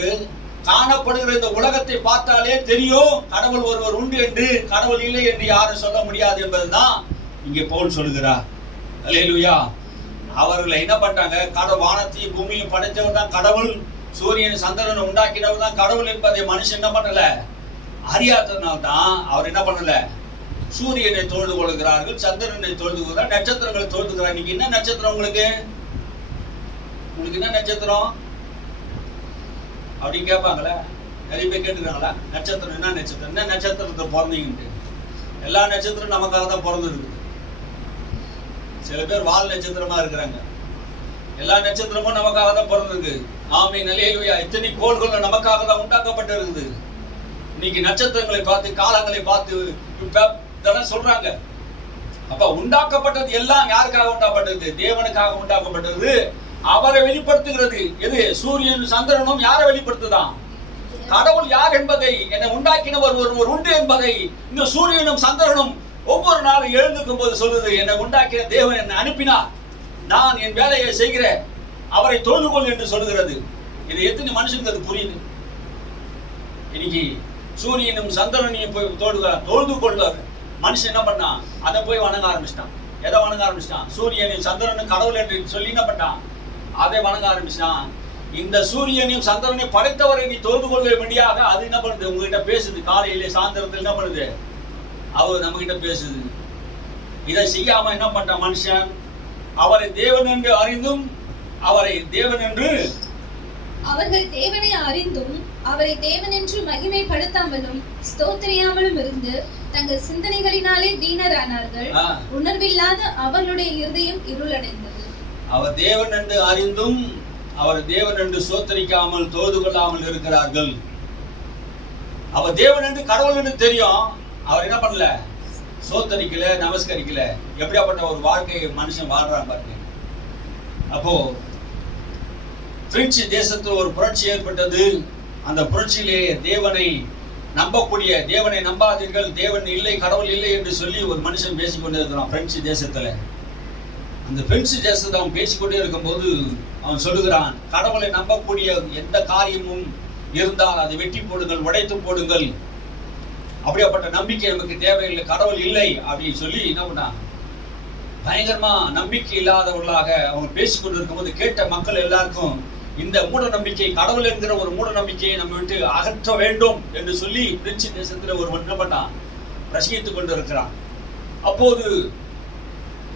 காணப்படுகிற இந்த உலகத்தை பார்த்தாலே தெரியும் கடவுள் ஒருவர் உண்டு என்று. கடவுள் இல்லை என்று யாரும் சொல்ல முடியாது என்பதுதான் இங்கே பவுல் சொல்லுகிறார். அல்லேலூயா. அவர்களை என்ன பண்றாங்க? கடவுள் வானத்தையும் பூமியும் படைத்தவர் தான் கடவுள். சூரியன் சந்திரனை உண்டாக்கினவர் தான் கடவுள் என்பதை மனுஷன் என்ன பண்ணல, அறியாததுனால்தான் அவர் என்ன பண்ணல, சூரியனை தொழுது கொள்கிறார்கள், சந்திரனை தொழுது கொள்கிறார், நட்சத்திரங்களை தொழுது கொள்கிறார். இன்னைக்கு என்ன நட்சத்திரம் உங்களுக்கு என்ன நட்சத்திரம் அப்படின்னு கேட்பாங்களே, நிறைய பேர் கேட்டுக்கிறாங்களா? நட்சத்திரம் என்ன நட்சத்திரம், என்ன நட்சத்திரத்தை பிறந்தீங்கன்ட்டு. எல்லா நட்சத்திரம் நமக்காக தான் பிறந்திருக்கு. சில பேர் வால் நட்சத்திரமா இருக்கிறாங்க. எல்லா நட்சத்திரமும் நமக்காக தான் பிறந்திருக்கு. ஆமென், அல்லேலூயா. இத்தனை கோள்கள் நமக்காக தான் உண்டாக்கப்பட்டு இருக்குது. இன்னைக்கு நட்சத்திரங்களை பார்த்து, காலங்களை பார்த்து இதெல்லாம் சொல்றாங்க. அப்ப உண்டாக்கப்பட்டது எல்லாம் யாருக்காக உண்டாக்கப்பட்டது? தேவனுக்காக உண்டாக்கப்பட்டது. அவரை வெளிப்படுத்துகிறது. எது? சூரியன் சந்திரனும் யாரை வெளிப்படுத்துதான்? கடவுள் யார் என்பதை, என்னை உண்டாக்கினவர் ஒருவர் உண்டு என்பதை இந்த சூரியனும் சந்திரனும் ஒவ்வொரு நாளும் எழுந்துக்கும் போது சொல்லுது. என்னை உண்டாக்கின தேவன் என்னை அனுப்பினார், நான் என் வேலையை செய்கிறேன், அவரை தொழுது கொள் என்று சொல்லுகிறது. இது எத்தனை மனுஷனுக்கு அது புரியுது? இன்னைக்கு சூரியனும் சந்திரனையும் போய் தொழுது கொள்வார். மனுஷன் என்ன பண்ணான்? அதை போய் வணங்க ஆரம்பிச்சிட்டான். எதை வணங்க ஆரம்பிச்சிட்டான்? சூரியனையும் சந்திரனும் கடவுள் என்று சொல்லி என்ன பண்ணான்? அதை வணங்க ஆரம்பிச்சான். இந்த சூரியனையும் சந்திரனையும் படைத்தவரை நீ தொழுது கொள்ள வேண்டியாக அது என்ன பண்ணுது? உங்ககிட்ட பேசுது. காலையிலே சாயந்தரத்தில் என்ன பண்ணுது? அவர் நம்ம கிட்ட பேசுது. இதை செய்யாம என்ன பண்றான் மனுஷன்? அவரை தேவன் என்று அறிந்தும் அவரை தேவன் என்று அவர்கள் தேவனை அறிந்தும் அவரை தேவன் என்று மகிமைப்படுத்தாமலும் ஸ்தோத்திரியாமலும் இருந்து தங்கள் சிந்தனைகளினாலே வீணரானார்கள். உணர்வில்லாத அவர்களுடைய இருதயம் இருளடைந்தது. அவர் தேவன் என்று அறிந்தும் அவர் தேவன் என்று சோத்தரிக்காமல் தொழுது கொள்ளாமல் இருக்கிறார்கள். அவர் தேவன் என்று கடவுள் என்று தெரியும், அவர் என்ன பண்ணல? சோத்தரிக்கல, நமஸ்கரிக்கல. எப்படியாப்பட்ட ஒரு வாழ்க்கையை மனுஷன் வாழ்றான் பாருங்க. அப்போ பிரெஞ்சு தேசத்தில் ஒரு புரட்சி ஏற்பட்டது. அந்த புரட்சியிலே தேவனை நம்பக்கூடிய, தேவனை நம்பாதீர்கள், தேவன் இல்லை, கடவுள் இல்லை என்று சொல்லி ஒரு மனுஷன் பேசிக்கொண்டே இருக்கிறான் பிரெஞ்சு தேசத்துல. அந்த பிரெஞ்சு தேசத்தை அவன் பேசிக்கொண்டே இருக்கும்போது அவன் சொல்லுகிறான், கடவுளை நம்பக்கூடிய எந்த காரியமும் இருந்தால் அதை வெட்டி போடுங்கள், உடைத்து போடுங்கள். அப்படியாப்பட்ட நம்பிக்கை நமக்கு தேவையில்லை, கடவுள் இல்லை அப்படின்னு சொல்லி என்ன பண்ணான்? பயங்கரமா நம்பிக்கை இல்லாதவர்களாக அவங்க பேசிக்கொண்டு இருக்கும்போது கேட்ட மக்கள் எல்லாருக்கும் இந்த மூட நம்பிக்கை, கடவுள் என்கிற ஒரு மூட நம்பிக்கையை நம்ம விட்டு அகற்ற வேண்டும் என்று சொல்லி பிரெஞ்சு தேசத்துல ஒரு என்ன பண்ணான்? பிரசங்கித்துக் கொண்டு இருக்கிறான். அப்போது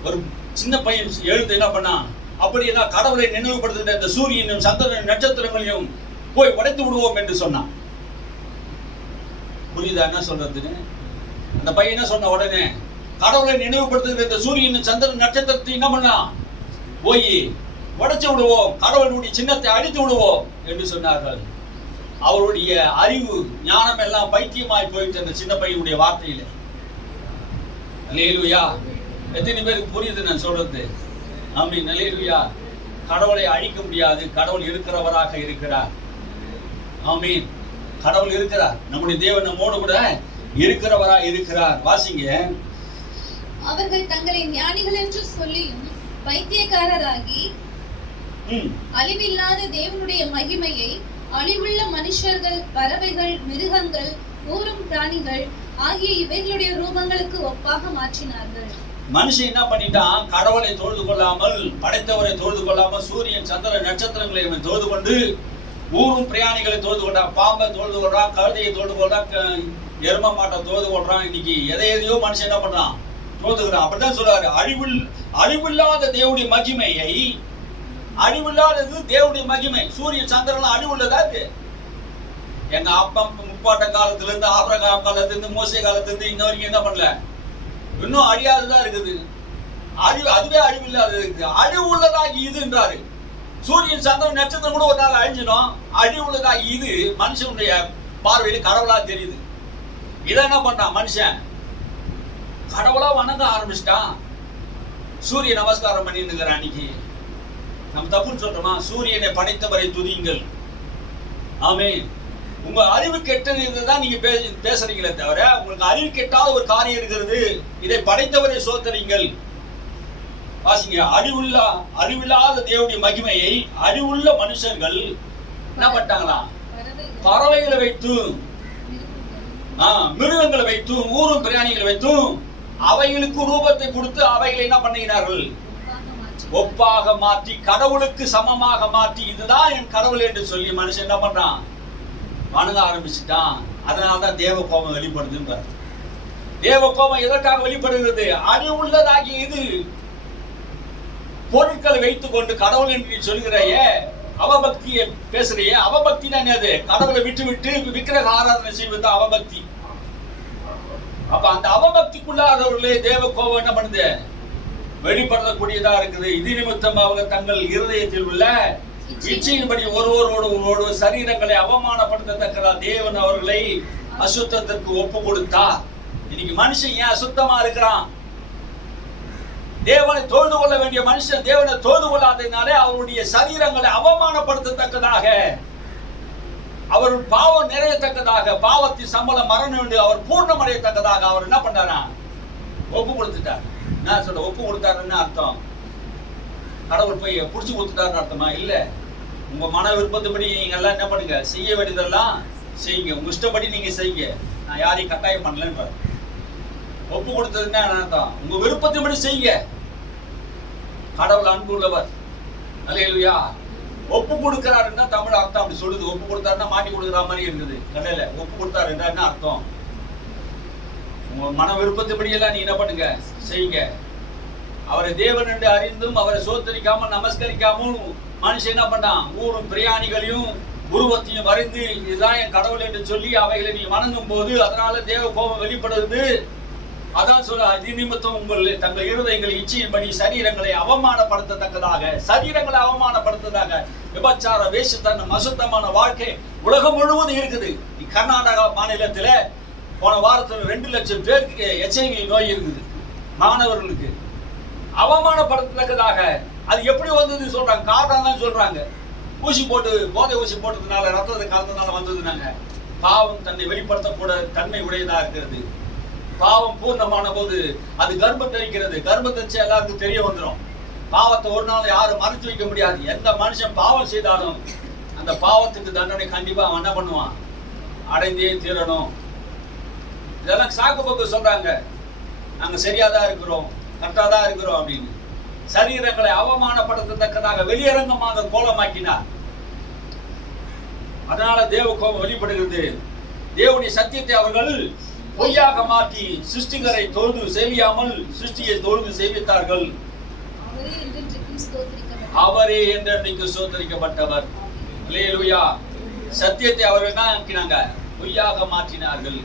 ஒரு சின்ன பையன் எழுந்து என்ன பண்ணான்? அப்படியே கடவுளை நினைவுபடுத்துகிற இந்த சூரியனும் சந்திரன் நட்சத்திரங்களையும் போய் உடைத்து விடுவோம் என்று சொன்னான். புரியுதா என்ன சொல்றதுன்னு? அந்த பையன் என்ன சொன்ன உடனே, கடவுளை நினைவுபடுத்துகிற இந்த சூரியனும் சந்திரன் நட்சத்திரத்தை என்ன பண்ணா? போய் உடைச்சு விடுவோம், கடவுளுடைய சின்னத்தை அடித்து விடுவோம் என்று சொன்னார்கள். அவருடைய அறிவு ஞானம் எல்லாம் பைத்தியமாய் போயிட்டு அந்த சின்ன பையனுடைய வார்த்தையில. அல்லேலூயா. எத்தனை பேருக்கு புரியுது நான் சொல்றது? ஆமென், அல்லேலூயா. கடவுளை அழிக்க முடியாது, கடவுள் இருக்கிறவராக இருக்கிறார். ஆமென், கடவுள் இருக்கிறார். நம்முடைய தேவன் நம்மோடு கூட இருக்கிறவராக இருக்கிறார். வாசிங்க. அவர்கள் தங்களை ஞானிகள் என்று சொல்லியும் பைத்தியக்காரராகி அழிவில்லாத தேவனுடைய மகிமையை அழிவுள்ள மனுஷர்கள், பறவைகள், மிருகங்கள், ஊரும் பிராணிகள் ஆகிய இவைகளுடைய ரூபங்களுக்கு ஒப்பாக மாற்றினார்கள். மனுஷன் என்ன பண்ணிட்டான்? கடவுளை தொழுது கொள்ளாமல், படைத்தவரை தொழுது கொள்ளாமல், சூரியன் சந்திர நட்சத்திரங்களை தொழுது கொண்டு ஊரும் பிரயாணிகளை தொழுது கொண்டான், பாம்பை தொழுது கொள்றான், கழுதையை தொழுது கொள்றான், எரும மாட்டை தொழுது கொள்றான். இன்னைக்கு எதையோ மனுஷன் என்ன பண்றான்? தொழுதுகிறான். அப்படிதான் சொல்றாரு, அழிவில்லாத தேவனுடைய மகிமையை, அழிவில்லாதது தேவனுடைய மகிமை. சூரியன் சந்திரன் அழிவுள்ளதா? எங்க அப்பா முப்பாட்ட காலத்துல இருந்து, ஆபிரகாம் காலத்துல இருந்து, மோசே காலத்துல இருந்து இன்ன வரைக்கும் என்ன பண்ணல? இன்னும் அழியாததா இருக்குது. அதுவே அழிவில்லாதது இருக்குது. அழிவுள்ளதாகி இதுன்றாரு. சூரியன் சந்திரன் நட்சத்திரம் கூட ஒரு நாள் அழிஞ்சிடும். அழிவுள்ளதாகி இது மனுஷனுடைய பார்வையில கடவுளா தெரியுது. இதை என்ன பண்ணான் மனுஷன்? கடவுளா வணங்க ஆரம்பிச்சிட்டான். சூரிய நமஸ்காரம் பண்ணிட்டு இருக்கிறான். அன்னைக்கு நம்ம தப்புன்னு சொல்றோமா? சூரியனை படைத்தவரை துதியுங்கள். ஆமென். உங்க அறிவு கெட்டது தான் நீங்க பேசுறீங்களே தவிர, உங்களுக்கு அறிவு கெட்டாத ஒரு காரியம் இருக்கிறது. இதை படைத்தவரை சோதரிங்கள். வாசிங்க. அறிவில்லாத தேவனுடைய மகிமையை அறிவுள்ள மனுஷர்கள் என்ன பண்ணிட்டாங்களா? பறவைகளை வைத்தும் மிருகங்களை வைத்தும் ஊரும் பிரயாணிகளை வைத்தும் அவைகளுக்கு ரூபத்தை கொடுத்து அவைகளை என்ன பண்ணுகிறார்கள்? ஒப்பாக மாற்றி கடவுளுக்கு சமமாக மாற்றி இதுதான் என் கடவுள் என்று சொல்லி மனுஷன் என்ன பண்றான்? வணங்க ஆரம்பிச்சுட்டான். அதனால்தான் தேவ கோபம் வெளிப்படுதுன்றார். தேவ கோபம் எதற்காக வெளிப்படுகிறது? அறிவுள்ளதாகிய இது பொருட்களை வைத்துக் கொண்டு கடவுள் என்று சொல்கிறைய அவபக்தியை பேசுறிய. அவபக்தி தான் அது. கடவுளை விட்டு விட்டு விக்கிரக ஆராதனை செய்வது அவபக்தி. அப்ப அந்த அவபக்திக்குள்ளாதவர்களே தேவ கோபம் என்ன பண்ணுது? வெளிப்படுத்தக்கூடியதா இருக்குது. இது நிமித்தம் அவங்க தங்கள் இருதயத்தில் உள்ள இச்சையின்படி ஒருவரோடு சரீரங்களை அவமானப்படுத்தத்தக்கதா தேவன் அவர்களை அசுத்தத்திற்கு ஒப்பு கொடுத்தார். இன்னைக்கு மனுஷன் ஏன் அசுத்தமா இருக்கிறான்? தேவனை தொழுது கொள்ள வேண்டிய மனுஷன் தேவனை தொழுது கொள்ளாததினாலே அவருடைய சரீரங்களை அவமானப்படுத்தத்தக்கதாக, அவர் பாவம் நிறையத்தக்கதாக, பாவத்தின் சம்பளம் மரணம் என்று அவர் பூர்ணமடையத்தக்கதாக அவர் என்ன பண்ணாரா? ஒப்பு கொடுத்துட்டார். என்ன சொல்ல ஒப்பு கொடுத்தாருன்னு அர்த்தம்? கடவுள் போய் புடிச்சு கொடுத்துட்டாருன்னு அர்த்தமா? இல்ல. உங்க மன விருப்பத்துப்படி நீங்க எல்லாம் என்ன பண்ணுங்க, செய்ய வேண்டியதெல்லாம் செய்யுங்க, உங்க இஷ்டப்படி நீங்க செய்யுங்க, நான் யாரையும் கட்டாயம் பண்ணலன்ற. ஒப்பு கொடுத்ததுன்னா அர்த்தம் உங்க விருப்பத்தின்படி செய்யுங்க. கடவுள் அன்பு உள்ளவர். அல்லேலூயா. ஒப்பு கொடுக்கிறாருன்னா தமிழ் அர்த்தம் அப்படி சொல்லுது. ஒப்பு கொடுத்தாருன்னா மாட்டி கொடுக்குற மாதிரி இருக்குது. கடையில ஒப்பு கொடுத்தாரு என்ன அர்த்தம்? உங்க மன விருப்பத்துப்படி எல்லாம் நீ என்ன பண்ணுங்க, செய்யுங்க. அவரை தேவன் என்று அறிந்தும் அவரை சோத்தரிக்காம நமஸ்கரிக்காமல் மனுஷன் என்ன பண்ணான்? ஊரும் பிரயாணிகளையும் உருவத்தையும் வரைந்து இதுதான் என் கடவுள் என்று சொல்லி அவைகளை நீ வணங்கும் போது அதனால தேவ கோபம் வெளிப்படுது. அதான் சொல்ல, இது நிமித்தம் உங்கள் தங்கள் இருதயங்களை இச்சையின்படி சரீரங்களை அவமானப்படுத்தத்தக்கதாக, சரீரங்களை அவமானப்படுத்ததாக விபச்சார வேஷத்தனம் அசுத்தமான வாழ்க்கை உலகம் முழுவதும் இருக்குது. கர்நாடகா மாநிலத்துல போன வாரத்தில் 2 லட்சம் பேருக்கு HIV நோய் இருக்குது. மாணவர்களுக்கு அவமானப்படுத்தத்தக்கதாக. அது எப்படி வந்தது சொல்றாங்க, காரணம் தான் சொல்றாங்க. ஊசி போட்டு, போதை ஊசி போட்டதுனால, ரத்தத்தை கலந்ததுனால வந்ததுனாங்க. பாவம் தன்னை வெளிப்படுத்தக்கூட தன்மை உடையதா இருக்கிறது. பாவம் பூர்ணமான போது அது கர்ப்பம் தரிக்கிறது. கர்ப்பம் தரிச்சு எல்லாருக்கும் தெரிய வந்துடும். பாவத்தை ஒரு நாள் யாரும் மறைச்சு வைக்க முடியாது. எந்த மனுஷன் பாவம் செய்தாலும் அந்த பாவத்துக்கு தண்டனை கண்டிப்பா அவன் என்ன பண்ணுவான்? அடைந்தே தீரணும். இதெல்லாம் சாக்கு போக்கு சொல்றாங்க. நாங்க சரியாதான் இருக்கிறோம், கரெக்டா தான் இருக்கிறோம் அப்படின்னு. சரீரங்களை அவமானப்படுத்தத்தக்கதாக வெளியரங்கமாக கோலமாக்கினார். அதனால தேவ கோபம் வெளிப்படுகிறது. தேவனுடைய சத்தியத்தை அவர்கள் பொய்யாக மாற்றி சிருஷ்டிகரை தொழுது செவியாமல் சிருஷ்டியை தொழுது சேவித்தார்கள். அவரே என்றென்றைக்கு ஸ்தோத்திரிக்கப்பட்டவர். அல்லேலூயா. சத்தியத்தை அவர்கள் என்ன ஆக்கினாங்க? பொய்யாக மாற்றினார்கள்.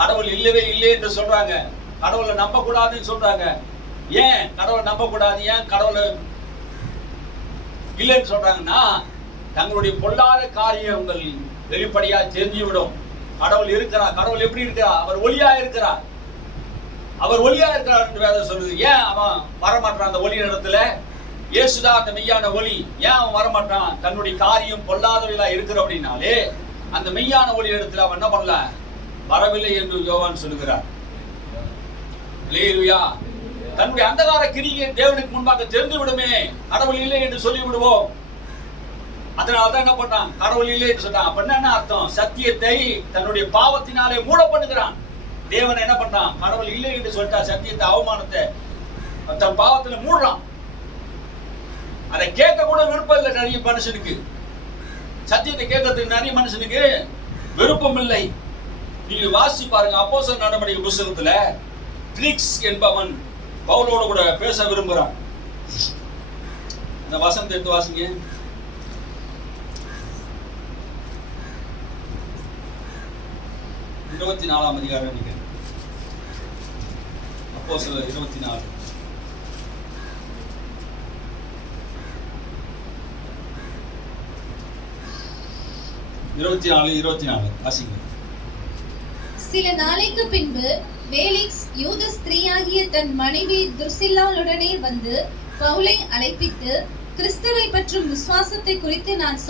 கடவுள் இல்லவே இல்லை என்று சொல்றாங்க. கடவுளை நம்ப கூடாதுன்னு சொல்றாங்க. ஏன் கடவுளை நம்ப கூடாது, ஏன் கடவுளை இல்லைன்னு சொல்றாங்கன்னா, தங்களுடைய பொல்லாத காரியங்கள் வெளிப்படையா தெரிஞ்சுவிடும். கடவுள் இருக்கிறார். கடவுள் எப்படி இருக்கிறார்? அவர் ஒளியா இருக்கிறார். அவர் ஒளியா இருக்கிறார் என்று வேதம் சொல்லுது. ஏன் அவன் வரமாட்டான் அந்த ஒளி இடத்துல? இயேசுதான் அந்த மெய்யான ஒளி. ஏன் அவன் வரமாட்டான்? தன்னுடைய காரியம் பொல்லாதவையா இருக்கிற அப்படின்னாலே அந்த மெய்யான ஒளி இடத்துல அவன் என்ன பண்ணல, வரவில்லை என்று யோவான் சொல்லுகிறார். அல்லேலூயா. தன்னுடைய அந்தகார கிரியை தேவனுக்கு முன்பாக தெரிந்து விடுமே, கடவுள் இல்லை என்று சொல்லி விடுவோம். அதனாலதான் என்ன பண்ணான்? கடவுள் இல்லை என்று சொன்னான். அப்ப என்ன அர்த்தம்? சத்தியத்தை தன்னுடைய பாவத்தினாலே மூட பண்ணுகிறான். தேவன் என்ன பண்றான்? கடவுள் இல்லை என்று சொல்லிட்டா சத்தியத்தை, அவமானத்தை தன் பாவத்துல மூடுறான். அதை கேட்க கூட விருப்பம் இல்லை நிறைய மனுஷனுக்கு. சத்தியத்தை கேட்கறதுக்கு நிறைய மனுஷனுக்கு விருப்பம் இல்லை. நீங்க வாசி பாருங்க, அப்போஸ்தலர் நடவடிக்கை புத்தகத்துல பிலிக்ஸ் என்பவன் பவுலோடு கூட பேச விரும்புறான். இந்த வசனத்தை எடுத்து வாசிங்க. இருபத்தி 4ஆம் அதிகாரம். நீங்க அப்போஸ்தலர் 24 24 வாசிங்க. சில நாளைக்கு பின்பு பேலிக்ஸ் யூத ஸ்திரீயாகிய தன் மனைவி துர்சில்லாளுடனே வந்து பவுலை அழைப்பித்து கிறிஸ்துவை பற்றும் விசுவாசத்தை குறித்து அவன்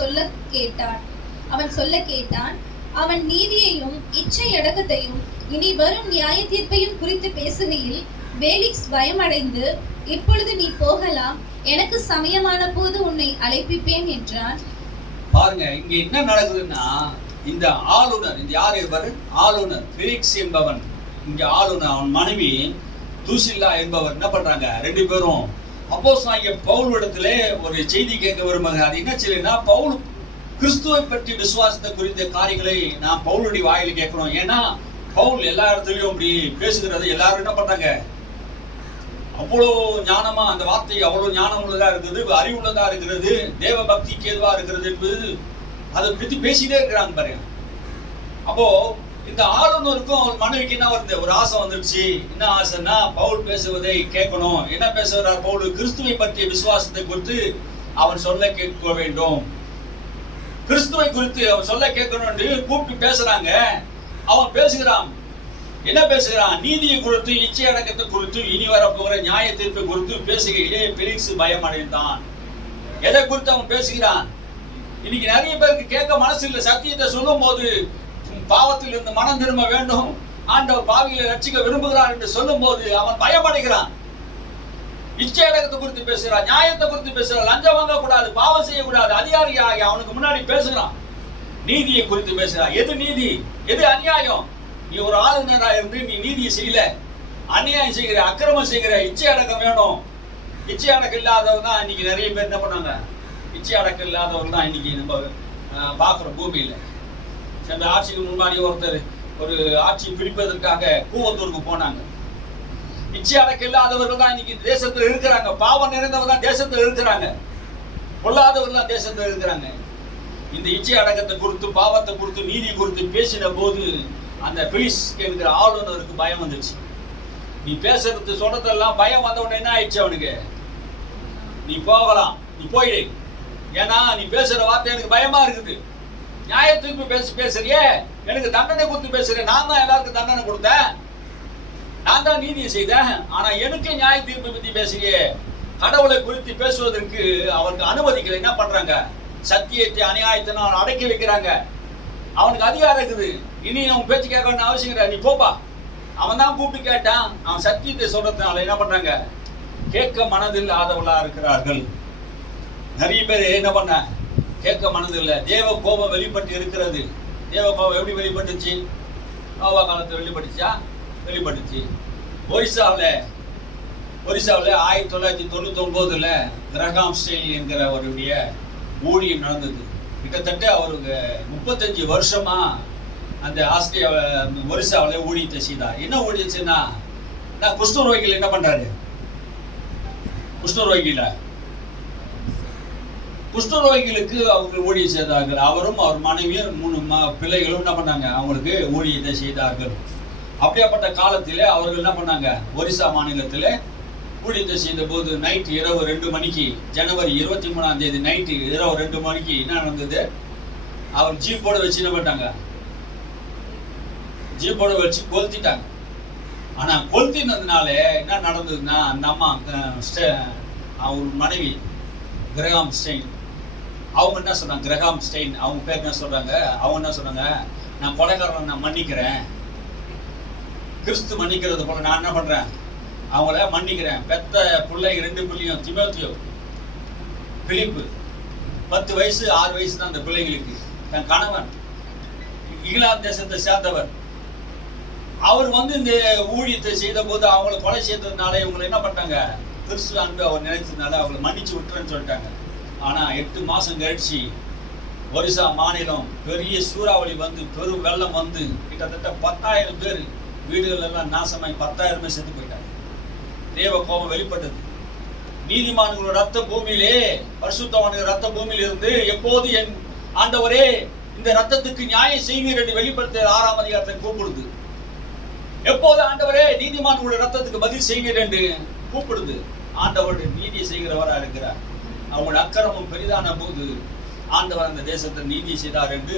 சொல்ல கேட்டான். அவன் நீதியையும் இச்சை அடக்கத்தையும் இனி வரும் நியாய தீர்ப்பையும் குறித்து பேசுகையில் பேலிக்ஸ் பயமடைந்து, இப்பொழுது நீ போகலாம், எனக்கு சமயமான போது உன்னை அழைப்பிப்பேன் என்றான். பாருங்க இங்க என்ன நடக்குதுன்னா, இந்த ஆளுநர், இந்த யாரு இவர்? ஆளுநர் பிலிக்ஸ் என்பவன். இங்க ஆளுநர், அவன் மனைவி துசில்லா என்பவர் என்ன பண்றாங்க? 2 பேரும் அப்போஸ்தலனாகிய பவுலிடத்திலே ஒரு செய்தி கேட்க விரும்புகிறார். அது என்ன செய்யலைன்னா, பவுல் கிறிஸ்துவை பற்றி விசுவாசத்தை குறித்த காரியங்களை நான் பவுலுடைய வாயில கேட்கணும். ஏன்னா பவுல் எல்லா இடத்துலயும் அப்படி பேசுகிறது எல்லாரும் என்ன பண்றாங்க, அவ்வளோ ஞானமா அந்த வார்த்தை அவ்வளவு ஞானம் உள்ளதா இருக்குது, அறிவுள்ளதா இருக்கிறது, தேவ பக்திக்கு ஏதுவா இருக்கிறது என்பது அதை பற்றி பேசிட்டே இருக்கிறாங்க பாருங்க. அப்போ இந்த ஆளுநருக்கும் அவன் மனைவிக்கு என்ன வருது, ஒரு ஆசை வந்துடுச்சு. என்ன ஆசைன்னா, பவுல் பேசுவதை கேட்கணும். என்ன பேசுகிறார் பவுல்? கிறிஸ்துவை பற்றிய விசுவாசத்தை குறித்து அவன் சொல்ல கேட்க வேண்டும். கிறிஸ்துவை குறித்து அவன் சொல்ல கேட்கணும் என்று கூப்பிட்டு பேசுறாங்க. அவன் பேசுகிறான். என்ன பேசுகிறான்? நீதியை குறித்து, இச்சை அடக்கத்தை குறித்து, இனி வரப்போகிற நியாய தீர்ப்பை குறித்து பேசுகையிலே பெலிக்ஸ் பயம் அடைந்தான். எதை குறித்து அவன் பேசுகிறான்? இன்னைக்கு நிறைய பேருக்கு கேட்க மனசு இல்லை. சத்தியத்தை சொல்லும் போது பாவத்தில் இருந்து மனம் திரும்ப வேண்டும், ஆண்டவர் பாவிகளை ரட்சிக்க விரும்புகிறார் என்று சொல்லும் போது அவன் பயமடைகிறான். இச்சை அடக்கத்தை குறித்து பேசுகிறான், நியாயத்தை குறித்து பேசுகிறான், லஞ்சம் வாங்க கூடாது, பாவம் செய்யக்கூடாது, அதிகாரியாகி அவனுக்கு முன்னாடி பேசுகிறான். நீதியை குறித்து பேசுகிறான். எது நீதி, எது அநியாயம்? நீ ஒரு ஆளுநரா இருந்து நீ நீதியை செய்யல, அநியாயம் செய்கிற, அக்கிரமம் செய்கிற, இச்சை அடக்கம் வேணும். இச்சை அடக்கம் இல்லாதவங்க தான் இன்னைக்கு நிறைய பேர் என்ன பண்ணாங்க, இச்சை அடக்கம் இல்லாதவங்க தான் இன்னைக்கு நம்ம பார்க்குறோம் பூமியில். சென்ற ஆட்சிக்கு முன்னாடி ஒருத்தர் ஒரு ஆட்சி பிடிப்பதற்காக கூவத்தூருக்கு போனாங்க. இச்சை அடக்கம் இல்லாதவர்கள் தான் இன்னைக்கு தேசத்தில் இருக்கிறாங்க. பாவம் நிறைந்தவர்கள் தான் தேசத்தில் இருக்கிறாங்க. பொல்லாதவர்கள் தான் தேசத்தில் இருக்கிறாங்க. இந்த இச்சை அடக்கத்தை குறித்து, பாவத்தை குறித்து, நீதி குறித்து பேசின போது அந்த பிலிஸ் இருக்கிற ஆளுநருக்கு பயம் வந்துச்சு. நீ பேசுறது சொல்றதெல்லாம் பயம் வந்த உடனே என்ன ஆயிடுச்சு அவனுக்கு, நீ போகலாம், நீ போயிடு. ஏன்னா நீ பேசுற வார்த்தை எனக்கு பயமா இருக்குது. நியாய தீர்ப்பு பேசுறியே, எனக்கு தண்டனை கொடுத்து பேசுறேன். நான் தான் எல்லாருக்கும் தண்டனை கொடுத்தேன், நான் தான் நீதியை செய்தேன். ஆனா எனக்கு நியாய தீர்ப்பு பத்தி பேசுறியே, கடவுளை குறித்து பேசுவதற்கு அவருக்கு அனுமதிக்கல. என்ன பண்றாங்க, சத்தியத்தை அநியாயத்தினால் அடக்கி வைக்கிறாங்க. அவனுக்கு அதிகாரம் இருக்குது. இனி அவன் பேச்சு கேட்க வேண்டிய அவசியம் கிடையாது, நீ போப்பா. அவன் தான் கூப்பிட்டு கேட்டான். அவன் சத்தியத்தை சொல்றதுனால என்ன பண்றாங்க, கேட்க மனதில் ஆதவளா இருக்கிறார்கள். நிறைய பேர் என்ன பண்ண, கேட்க மனதில்லை. தேவ கோபம் வெளிப்பட்டு இருக்கிறது. தேவ கோபம் எப்படி வெளிப்பட்டுச்சு? நோவா காலத்தில் வெளிப்பட்டுச்சா? வெளிப்பட்டுச்சு. ஒரிசாவில் 1999 கிரகாம் ஸ்டைல் என்கிற அவருடைய ஊழியம் நடந்தது. கிட்டத்தட்ட அவருக்கு 35 வருஷமா அந்த ஒரிசாவில் ஊழியத்தை செய்தார். என்ன ஊழியம் செய்தா, நான் குஷ்டரோகிகள் என்ன பண்றாரு, குஷ்டரோகிகளுக்கு அவங்க ஊழியம் செய்தார்கள். அவரும் அவர் மனைவியும் 3 பிள்ளைகளும் என்ன பண்ணாங்க, அவங்களுக்கு ஊழியத்தை செய்தார்கள். அப்படியாப்பட்ட காலத்தில் அவர்கள் என்ன பண்ணாங்க, ஒரிசா மாநிலத்தில் ஊழியத்தை செய்த போது நைட்டு இரவு 2 மணிக்கு, ஜனவரி 23ஆம் தேதி நைட்டு இரவு 2 மணிக்கு என்ன நடந்தது, அவர் ஜீப்போட வச்சு என்ன பண்ணிட்டாங்க, ஜீப்போட வச்சு கொளுத்திட்டாங்க. ஆனால் கொளுத்தினதுனால என்ன நடந்ததுன்னா, அந்த அம்மா அவர் மனைவி கிரகாம் ஸ்டெயின், அவங்க என்ன சொன்னாங்க, கிரகாம் ஸ்டெயின் அவங்க பேர் என்ன சொல்றாங்க, அவங்க என்ன சொன்னாங்க, நான் கொலைகாரனை நான் மன்னிக்கிறேன், கிறிஸ்து மன்னிக்கிறது போல நான் என்ன பண்றேன், அவங்கள மன்னிக்கிறேன். பெத்த பிள்ளைங்க 2 பிள்ளையும், திமோத்தேயு, பிலிப்பு, 10 வயசு 6 வயசு தான் அந்த பிள்ளைங்களுக்கு. தன் கணவன் இங்கிலாந்து தேசத்தை சேர்ந்தவர். அவர் இந்த ஊழியத்தை செய்த போது அவங்களை கொலை செய்ததுனால இவங்களை என்ன பண்ணாங்க, கிறிஸ்து அன்பு அவர் நினைச்சதுனால அவங்களை மன்னிச்சு விட்டுறேன்னு சொல்லிட்டாங்க. ஆனால் 8 மாதம் கழிச்சு ஒரிசா மாநிலம் பெரிய சூறாவளி பெரும் வெள்ளம் கிட்டத்தட்ட 10,000 பேர் வீடுகள் எல்லாம் நாசமாய் 10,000 பேர் செத்து போயிட்டாங்க. தேவ கோபம் வெளிப்பட்டது. நீதிமான்களோட ரத்த பூமியிலே, பரிசுத்தவான்கள் ரத்த பூமியில இருந்து எப்போது என் ஆண்டவரே இந்த ரத்தத்துக்கு நியாயம் செய்வீர் என்று வெளிப்படுத்த 6ஆம் அதிகாரத்தை கூப்பிடுது. எப்போது ஆண்டவரே நீதிமான்களுடைய ரத்தத்துக்கு பதில் செய்வீர் என்று கூப்பிடுது. ஆண்டவருடைய நீதியை செய்கிறவராக இருக்கிறார். அவங்களுடைய அக்கிரமம் பெரிதான போது ஆண்டவர் அந்த தேசத்தை நீதி செய்தார் என்று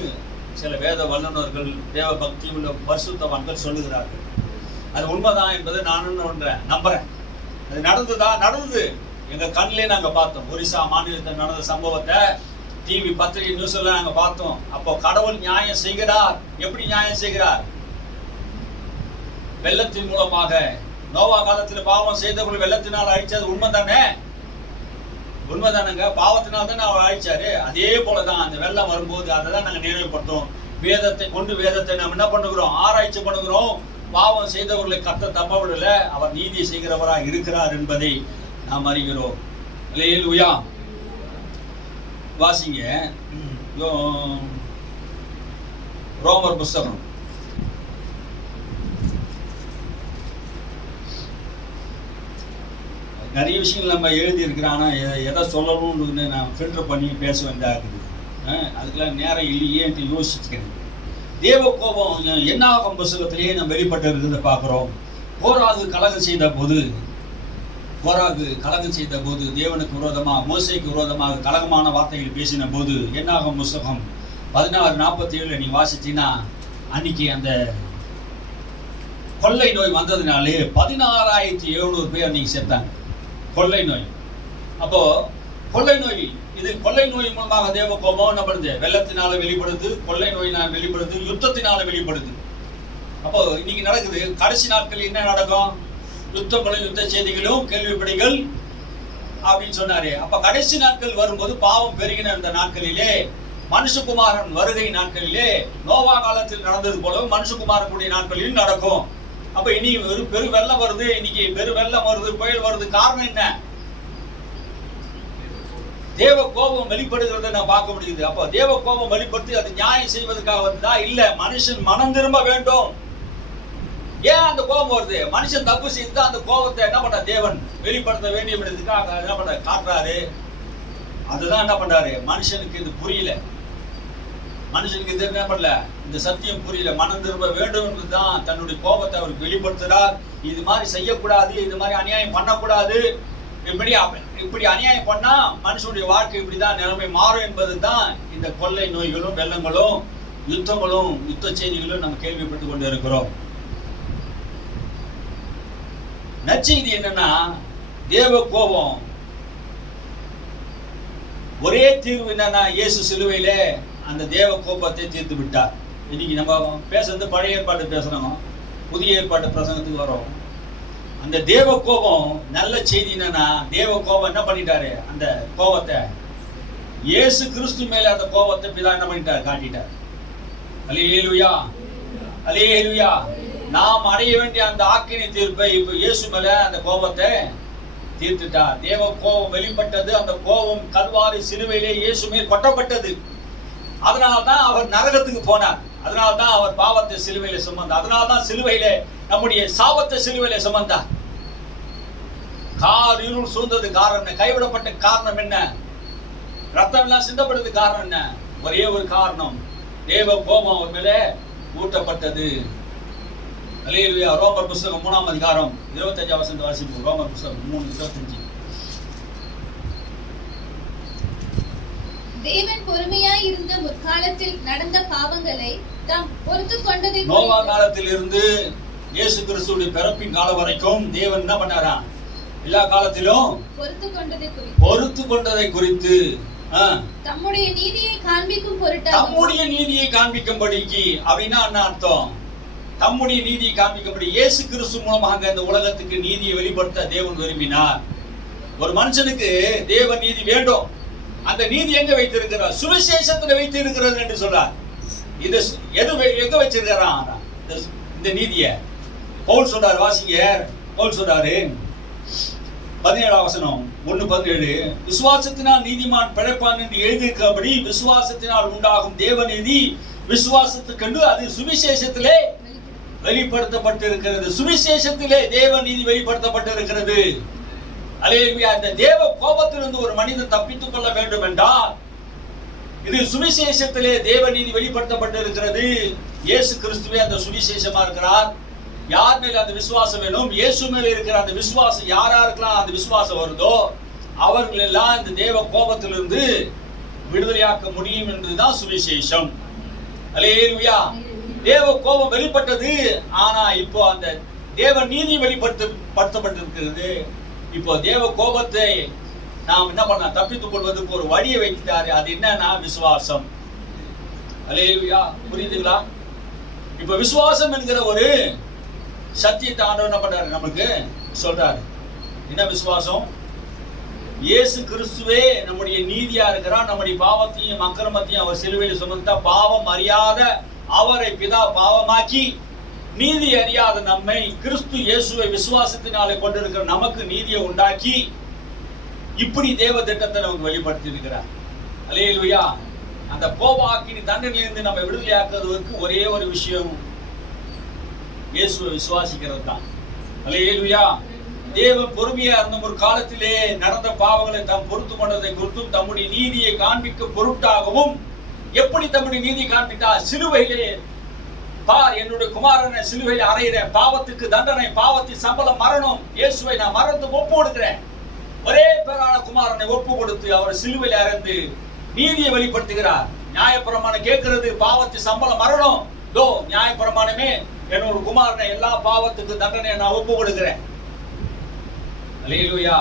சில வேத வல்லுநர்கள், தேவ பக்தி உள்ள பரிசுத்தவான்கள் சொல்லுகிறார்கள். அது உண்மைதான் என்பதை நான் நம்புறேன். அது நடந்தது. எங்க கண்ணிலே நாங்க பார்த்தோம். ஒரிசா மாநிலத்தில் நடந்த சம்பவத்தை டிவி, பத்திரிகை, நியூஸ்ல நாங்க பார்த்தோம். அப்போ கடவுள் நியாயம் செய்கிறார். எப்படி நியாயம் செய்கிறார்? வெள்ளத்தின் மூலமாக. நோவா காலத்தில் பாவம் செய்தவர்கள் வெள்ளத்தினால் அழிச்சது உண்மைதானங்க. பாவத்தினால் தானே அவர் அழிச்சாரு. அதே போலதான் அந்த வெள்ளம் வரும்போது அதை தான் நாங்கள் நினைவுபடுத்துறோம். வேதத்தை நாம் என்ன பண்ணுகிறோம், ஆராய்ச்சி பண்ணுகிறோம். பாவம் செய்தவர்களை கர்த்தர் தப்ப விடல, அவர் நீதி செய்கிறவராக இருக்கிறார் என்பதை நாம் அறிகிறோம். அல்லேலூயா. வாசிங்க ரோமர் புஸ்தகம். நிறைய விஷயங்கள் நம்ம எழுதி இருக்கிறோம். ஆனால் எதை சொல்லணும்னு நான் ஃபில்டர் பண்ணி பேச வேண்டியதாகுது. அதுக்கெல்லாம் நேரம் இல்லையேன்ட்டு யோசிச்சுக்கிறேன். தேவ கோபம் என்னாகும் புஸ்தகத்திலேயே நம்ம வெளிப்பட்டு இருக்கிறத பார்க்குறோம். கோராகு கலகம் செய்த போது தேவனுக்கு விரோதமாக, மோசேக்கு விரோதமாக கலகமான வார்த்தைகள் பேசின போது என்னாகும் புஸ்தகம் 16:47 நீ வாசித்தீங்கன்னா, அன்னைக்கு அந்த கொள்ளை நோய் வந்ததுனாலே 16,700 பேர் அன்னைக்கு செத்தாங்க. கொள்ளை நோய். அப்போ கொள்ளை நோய், இது கொள்ளை நோய் மூலமாக தேவ கோபம் என்ன பண்ணுது? வெள்ளத்தினால வெளிப்படுது, கொள்ளை நோயினால் வெளிப்படுது, யுத்தத்தினால வெளிப்படுது. அப்போ இன்னைக்கு நடக்குது. கடைசி நாட்கள் என்ன நடக்கும்? யுத்தங்களும் யுத்த செய்திகளும் கேள்விப்படிகள் அப்படின்னு சொன்னாரு. அப்ப கடைசி நாட்கள் வரும்போது பாவம் பெருகின இந்த நாட்களிலே, மனுஷகுமாரன் வருகை நாட்களிலே, நோவா காலத்தில் நடந்தது போலவும் மனுஷகுமாரனுடைய நாட்களிலும் நடக்கும். அப்ப இனி ஒரு பெரு வெள்ளம் வருது, இன்னைக்கு பெரு வெள்ளம் வருது, புயல் வருது. காரணம் என்ன? தேவ கோபம் வெளிப்படுகிறத நான் பார்க்க முடியுது. அப்ப தேவ கோபம் வெளிப்படுத்தி அது நியாயம் செய்வதற்காக வந்ததா? இல்ல, மனுஷன் மனம் திரும்ப வேண்டும். ஏன் அந்த கோபம் வருது? மனுஷன் தப்பு செய்து அந்த கோபத்தை என்ன பண்ண தேவன் வெளிப்படுத்த வேண்டியதுக்காக என்ன பண்ண காட்டுறாரு. அதுதான் என்ன பண்றாரு. மனுஷனுக்கு இது புரியல. மனுஷனுக்கு இது என்ன பண்ணல, இந்த சத்தியம் புரியல. மனம் திரும்ப வேண்டும் என்பதுதான் தன்னுடைய கோபத்தை அவருக்கு வெளிப்படுத்துறார். இது மாதிரி செய்யக்கூடாது, இது மாதிரி அநியாயம் பண்ணக்கூடாது, இப்படி அநியாயம் பண்ணா மனுஷனுடைய வாழ்க்கை இப்படிதான் நிலைமை மாறும் என்பது தான் இந்த கொள்ளை நோய்களும் வெள்ளங்களும் யுத்தங்களும் யுத்த செய்திகளும் நம்ம கேள்விப்பட்டு கொண்டு இருக்கிறோம். நற்செய்தி என்னன்னா, தேவ கோபம் ஒரே தீர்வு என்னன்னா, இயேசு சிலுவையில அந்த தேவ கோபத்தை தீர்த்து விட்டார். இன்னைக்கு நம்ம பேசுறது பழைய ஏற்பாட்டு பேசுறோம், புதிய ஏற்பாட்டு பிரசங்கத்துக்கு வரோம். அந்த தேவ கோபம் நல்ல செய்தி என்னன்னா, தேவ கோபம் என்ன பண்ணிட்டாரு? அந்த கோபத்தை இயேசு கிறிஸ்து மேல அந்த கோபத்தை பிதா என்ன பண்ணிட்டார்? காட்டிட்டார். அல்லேலூயா, அல்லேலூயா. நாம் அடைய வேண்டிய அந்த ஆக்கினை தீர்ப்பை இப்ப இயேசு மேல அந்த கோபத்தை தீர்த்துட்டார். தேவ கோபம் வெளிப்பட்டது. அந்த கோபம் கல்வாரி சிலுவையிலே இயேசு மேல் கொட்டப்பட்டது. அதனால்தான் அவர் நரகத்துக்கு போனார். அதனால்தான் அவர் பாவத்தை சிலுவையில சுமந்தார். அதனால்தான் சிலுவையில நம்முடைய சாபத்தை சிலுவையில சுமந்தார். கார் இருள் சூழ்ந்தது காரணம் என்ன? கைவிடப்பட்ட காரணம் என்ன? ரத்தம் எல்லாம் சிந்தப்படுறது காரணம் என்ன? ஒரே ஒரு காரணம், தேவ கோபம் அவர் மேல ஊட்டப்பட்டது. அல்லேலூயா. ரோமர் புஸ்தகம் 3ஆம் அதிகாரம் 25ஆம் வசனத்தை வாசிப்போம். ரோமர் புஸ்தகம் 3:25. தேவன் பொறுமையாய் இருந்த முற்காலத்தில் நடந்த பாவங்களை தாம் பொறுத்து கொண்டதை, நோவா காலத்தில் இருந்து இயேசு கிறிஸ்துவின் பிறப்பின் காலம் வரைக்கும் தேவன் என்ன பண்ணாரா? எல்லா காலத்திலும் பொறுத்து கொண்டதை குறித்து தம்முடைய நீதியை காண்பிக்கும் பொருட்டு, தம்முடைய நீதியை காண்பிக்கும்படிக்கு. அப்படின்னா என்ன அர்த்தம்? தம்முடைய நீதியை காண்பிக்கும்படி இயேசு கிறிஸ்து மூலமாக இந்த உலகத்துக்கு நீதியை வெளிப்படுத்த தேவன் விரும்பினார். ஒரு மனுஷனுக்கு தேவ நீதி வேண்டும். அந்த நீதி எங்க வைத்திருக்கிறார்? சுவிசேஷத்துல வைத்து இருக்கிறது என்று சொல்றார். இது எங்க வச்சிருக்கிறான் இந்த நீதிய? பவுல் சொல்றாரு, வாசிங்க. பவுல் சொல்றாரு 17ஆம் வசனம் 1:17, விசுவாசத்தினால் நீதிமான் பிழைப்பான் என்று எழுதியிருக்கிறபடி விசுவாசத்தினால் உண்டாகும் தேவ நீதி விசுவாசத்துக்கென்று அது சுவிசேஷத்திலே வெளிப்படுத்தப்பட்டிருக்கிறது. சுவிசேஷத்திலே தேவ நீதி வெளிப்படுத்தப்பட்டிருக்கிறது. அல்லேலூயா. இந்த தேவ கோபத்திலிருந்து ஒரு மனிதன் தப்பித்துக் கொள்ள வேண்டும் என்றால் இது சுவிசேஷத்திலே தேவ நீதி வெளிப்படுத்தப்பட்டிருக்கிறது. இயேசு கிறிஸ்துவே அந்த சுவிசேஷமா இருக்கிறார். யார் மேல அந்த விசுவாசம் வேணும்? இயேசு மேல இருக்கிற அந்த விசுவாசம் யாராருக்கெல்லாம் அந்த விசுவாசம் வருதோ அவர்கள் எல்லாம் இந்த தேவ கோபத்திலிருந்து விடுதலையாக்க முடியும் என்பதுதான் சுவிசேஷம். அல்லேலூயா. தேவ கோபம் வெளிப்பட்டது. ஆனா இப்போ அந்த தேவ நீதி வெளிப்படுத்தப்பட்டிருக்கிறது. இப்போ தேவ கோபத்தை நாம் என்ன பண்ண தப்பித்துக் கொள்வதற்கு ஒரு வழியை வைத்தாரு. அது என்னன்னா விசுவாசம். அல்லேலூயா. புரியுதுங்களா? இப்ப விசுவாசம் என்கிற ஒரு சத்தியத்தை ஆண்டவர் என்ன பண்றாரு? நமக்கு சொல்றாரு. என்ன விசுவாசம்? இயேசு கிறிஸ்துவே நம்முடைய நீதியா இருக்கிறார். நம்முடைய பாவத்தையும் அக்கிரமத்தையும் அவர் சிலுவையில் சுமந்தா பாவம் அறியாத அவரை பிதா பாவமாக்கி நீதி அறியாத நம்மை கிறிஸ்து இயேசுவை விசுவாசத்தினாலே கொண்டிருக்கிற நமக்கு நீதியை உண்டாக்கி இப்படி தேவ திட்டத்தை நமக்கு வெளிப்படுத்தி இருக்கிறார். அல்லேலூயா. அந்த கோபாக்கினி தண்டனையிலிருந்து நம்ம விடுதலையாக்குவதற்கு ஒரே ஒரு விஷயம், இயேசுவை விசுவாசிக்கிறது தான். அல்லேலூயா. தேவன் பொறுமையா இருந்த ஒரு காலத்திலே நடந்த பாவங்களை தாம் பொறுத்து கொண்டதை குறித்தும் தம்முடைய நீதியை காண்பிக்க பொருட்டாகவும், எப்படி தம்முடைய நீதி காண்பித்தார்? சிலுவையிலே பார், என்னுடைய குமாரனை சிலுவையில் அறையிறேன், பாவத்துக்கு தண்டனை, பாவத்தின் சம்பளம் மரணம், இயேசுவை நான் மரணத்துக்கு ஒப்பு கொடுக்கிறேன். ஒரே பேரான குமாரனை ஒப்பு கொடுத்து அவர் சிலுவையில் அறைந்து நீதியை வெளிப்படுத்துகிறார். நியாயப்பிரமாணம் கேட்கிறது, பாவத்தின் சம்பளம் மரணம், தோ நியாயப்பிரமாணமே என்னோட குமாரனை எல்லா பாவத்துக்கு தண்டனை நான் ஒப்பு கொடுக்கிறேன். அல்லேலூயா.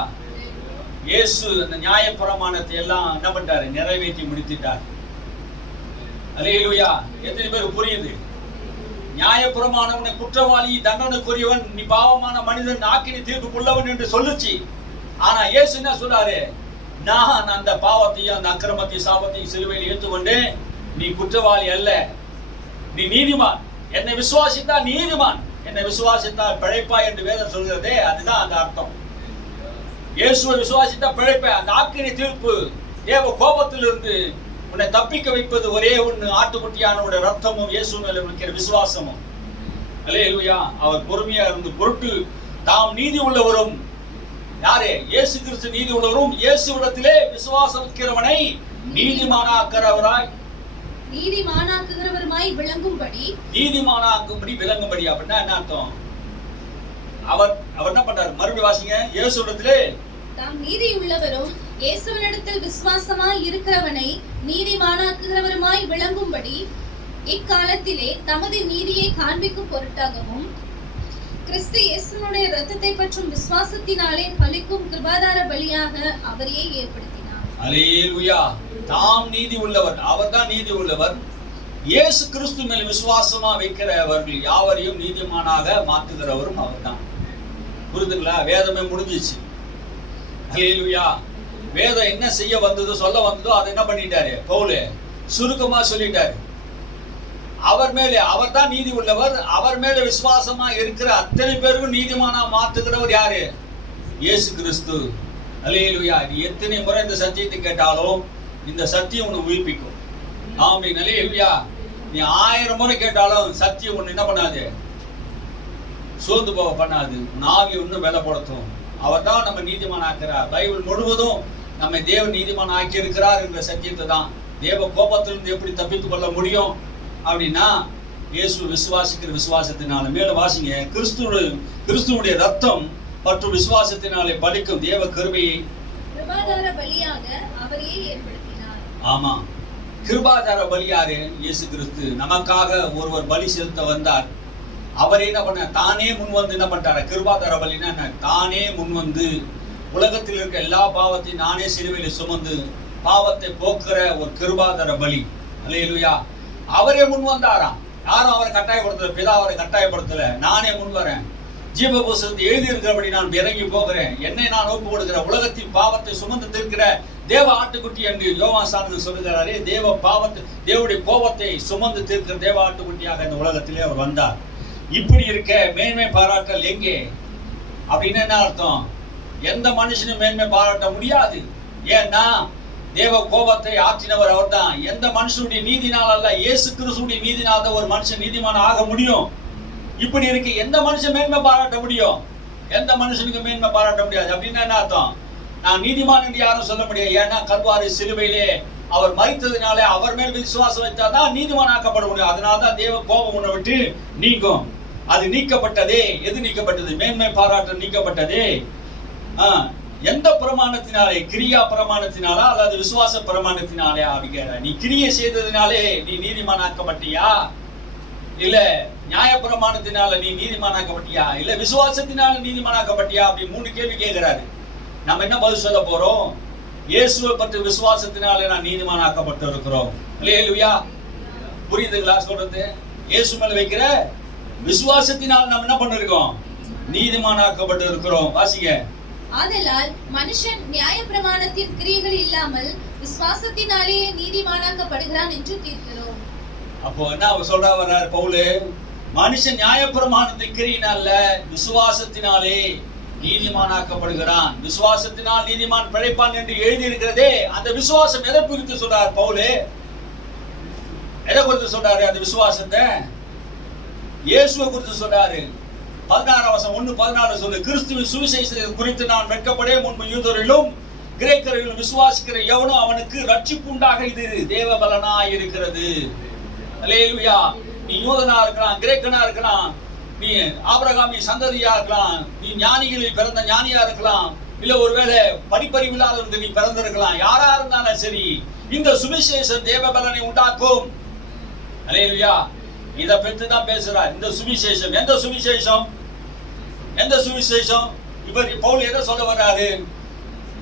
இயேசு அந்த நியாயப்பிரமாணத்தை எல்லாம் என்ன பண்ணிட்டாரு? நிறைவேற்றி முடித்துட்டார். அல்லேலூயா. எத்தனை பேருக்கு புரியுது? நியாயப்பிரமாணம் குற்றவாளி, தண்டனைக்குரியவன், நீ பாவமான மனிதன், ஆக்கினி தீர்ப்புக்குள்ளவன் என்று சொல்லுச்சு. ஆனா இயேசு என்ன சொல்றாரு? நான் அந்த பாவத்தையும் அந்த அக்கிரமத்தையும் சாபத்தையும் சிலுவையில் ஏற்றுக்கொண்டு, நீ குற்றவாளி அல்ல, நீ நீதிமான், என்னை விசுவாசித்தா நீதிமான், என்னை விசுவாசித்தால் பிழைப்பா என்று வேதம் சொல்கிறதே, அதுதான் அந்த அர்த்தம். இயேசுவை விசுவாசித்தா பிழைப்ப. அந்த ஆக்கினி தீர்ப்பு, தேவ கோபத்திலிருந்து உன்னை தப்பிக்க வைப்பது ஒரே ஒன்று, ஆட்டுக்குட்டியானோட ரத்தமும் இயேசு மேல இருக்கிற விசுவாசமும். அல்லேலூயா. அவர் பொறுமையா இருந்து பொருட்டு தாம் நீதி உள்ளவரும், யாரே? இயேசு கிறிஸ்து நீதி உள்ளவரும், இயேசுவிடத்திலே விசுவாசம் வைக்கிறவனை நீதிமானாக்குறவராய் விளங்கும்படி. நீதிமானாக்கும்படி விளங்கும்படி அப்படின்னா என்ன அர்த்தம்? அவர் என்ன பண்றாரு? மறுபடியும் வாசிங்க. இயேசுவிடத்திலே தாம் நீதி உள்ளவரும் இயேசுவினிடத்தில் விசுவாசமாய் இருக்கிறவனை நீதிமானாக்குகிறவருமாய் விளங்கும்படி இக்காலத்திலே தமது நீதியை காண்பிக்கும் பொருட்டாகவும், கிறிஸ்து இயேசுவினுடைய இரத்தத்தை பற்றும் விசுவாசத்தினாலே பலிக்கும் கிருபாதார பலியாக அவரையே ஏற்படுத்தினார். அல்லேலூயா. தாம் நீதி உள்ளவர், அவர்தான் நீதி உள்ளவர். இயேசு கிறிஸ்து மேல் விசுவாசமா வைக்கிறவர்கள் யாவரையும் நீதிமானாக மாற்றுகிறவரும் அவர்தான். புரியுதுங்களா? வேதமே முடிஞ்சிச்சு. அல்லேலூயா. வேதம் என்ன செய்ய வந்ததோ, சொல்ல வந்ததோ, அதை என்ன பண்ணிட்டாரு பவுல்? சுருக்கமா சொல்லிட்டாரு. அவர் மேலே, அவர் தான் நீதி உள்ளவர், அவர் மேல விசுவாசமா இருக்கிற அத்தனை பேருக்கும் நீதிமானா மாத்துகிறவர் யாரு? இயேசு கிறிஸ்து. அல்லேலூயா. நீ எத்தனை முறை இந்த சத்தியத்தை கேட்டாலும் இந்த சத்தியம் உன்னை உயிர்ப்பிக்கும். ஆமென். அல்லேலூயா. நீ 1000 முறை கேட்டாலும் சத்தியம் ஒண்ணு என்ன பண்ணாது? சோர்ந்து போக பண்ணாது. உன் ஆவி ஒன்னும் பலப்படுத்தும். அவர் தான் நம்ம நீதிமான் ஆக்கிறார். பைபிள் முழுவதும் நம்மை தேவ நீதிமான் ஆக்கி இருக்கிறார் என்ற சத்தியத்தை தான். தேவ கோபத்திலிருந்து எப்படி தப்பித்துக் கொள்ள முடியும் அப்படின்னா, இயேசு விசுவாசிக்கிற விசுவாசத்தினால. மேல வாசிங்க. கிறிஸ்துவுடைய ரத்தம் மற்றும் விசுவாசத்தினாலே பலிக்கும் தேவ கிருபையை கிருபாதார பலியாக அவரையே ஏற்படுத்தினார். ஆமா. கிருபாதார பலியாரு? இயேசு கிறிஸ்து. நமக்காக ஒருவர் பலி செலுத்த வந்தார். அவர் என்ன பண்ண? தானே முன் வந்து என்ன பண்ணிட்டாரு? கிருபாதார பலினா என்ன? தானே முன் வந்து உலகத்தில் இருக்க எல்லா பாவத்தையும் நானே சிலுவையில் சுமந்து பாவத்தை போக்குற ஒரு கிருபாதார பலி. அல்லேலூயா. அவரே முன் வந்தாராம். யாரும் அவரை கட்டாயப்படுத்தல, பிதா அவரை கட்டாயப்படுத்தல. நானே முன் வரேன், ஜீவ புஸ்தகத்தை எழுதி இருக்கிறபடி நான் இறங்கி போகிறேன், என்னை நான் ஒப்பு கொடுக்கிற உலகத்தின் பாவத்தை சுமந்து தீர்க்கிற தேவ ஆட்டுக்குட்டி என்று யோவான் சாணன் சொல்லுகிறாரே. தேவனுடைய கோபத்தை சுமந்து தீர்க்கிற தேவ ஆட்டுக்குட்டியாக இந்த உலகத்திலே அவர் வந்தார். இப்படி இருக்க மேன்மை பாராட்டல் எங்கே அப்படின்னு என்ன அர்த்தம்? எந்த மனுஷனும் மேன்மை பாராட்ட முடியாது. ஏன்னா தேவ கோபத்தை ஆற்றினவர் அவர் தான். எந்த மனுஷனுடைய நீதினால் அல்ல, இயேசு கிறிஸ்துடைய நீதினால் தான் ஒரு மனுஷன் நீதிமான ஆக முடியும். இப்படி இருக்கு. எந்த மனுஷன் மேன்மை பாராட்ட முடியும்? எந்த மனுஷனுக்கு மேன்மை பாராட்ட முடியாது. அப்படின்னா என்ன அர்த்தம்? நான் நீதிமான் என்று யாரும் சொல்ல முடியாது. ஏன்னா கல்வாரி சிலுவையிலே அவர் மரித்ததினாலே அவர் மேல் விசுவாசம் வைத்தாதான் நீதிமான் ஆக்கப்பட முடியும். அதனால்தான் தேவ கோபம் உன்னை விட்டு நீங்கும். அது நீக்கப்பட்டதே. எது நீக்கப்பட்டது? மேன்மை பாராட்ட நீக்கப்பட்டதே. எந்த பிரமாணத்தினாலே? கிரியா பிரமாணத்தினாலா அல்லது விசுவாச பிரமாணத்தினாலே? அப்படிங்கிற நீ கிரியை செய்ததினாலே நீ நீதிமானாக்கப்பட்டியா? இல்ல நியாய பிரமாணத்தினால நீ நீதிமானாக்கப்பட்டியா? இல்ல விசுவாசத்தினால நீதிமானாக்கப்பட்டியா? அப்படி 3 கேள்வி கேட்கிறாரு. நம்ம என்ன பதில் சொல்ல போறோம்? இயேசுவை பற்றி விசுவாசத்தினாலே நான் நீதிமானாக்கப்பட்டு இருக்கிறோம். அல்லேலூயா. புரியுதுங்களா சொல்றது? இயேசு மேல வைக்கிற விசுவாசத்தினால் நாம் என்ன பண்ணிருக்கோம்? நீதிமானாக்கப்பட்டு இருக்கிறோம். வாசிங்க. ஆதலால் மனுஷன் நியாய பிரமாணத்தின் கிரியைகள் இல்லாமல் விசுவாசத்தினாலே நீதிமானாக்கப்படுகிறான் என்று தீர்க்கிறோம். அப்போ என்ன சொல்றா வர்றார் பவுல்? மனுஷன் நியாய பிரமாணத்தின் கிரியினால விசுவாசத்தினாலே நீதிமானாக்கப்படுகிறான். விசுவாசத்தினால் நீதிமான் பிழைப்பான் என்று எழுதியிருக்கிறதே, அந்த விசுவாசம் எதை குறித்து சொல்றார் பவுலே? எதை குறித்து சொல்றாரு? அந்த விசுவாசத்தை இயேசுவை குறித்து சொல்றாரு. 16:1-14 சொல்லு, கிறிஸ்துவின் சுவிசேஷத்தை குறித்து நான் வெட்கப்படே, முன்பு யூதரிலும் கிரேக்கரிலும் விசுவாசிக்கிற எவனோ அவனுக்கு ரட்சிப்பு உண்டாக இது தேவ பலனாய் இருக்கிறது. அல்லேலூயா. நீ யூதனா இருக்கலாம், கிரேக்கனா இருக்கலாம், நீ ஆபிரகாமி சந்ததியா இருக்கலாம், நீ ஞானிகளில் பிறந்த ஞானியா இருக்கலாம், இல்ல ஒருவேளை படிப்பறிவு இல்லாதவனுக்கு நீ பிறந்திருக்கலாம். யாரா இருந்தாலும் சரி, இந்த சுவிசேஷம் தேவ பலனை உண்டாக்கும். அல்லேலூயா. இத பற்றி தான் பேசுறார். இந்த சுவிசேஷம் எந்த சுவிசேஷம்? எந்த சுவிசேஷம்? இவர் பவுல் எதை சொல்ல வர்றாரு?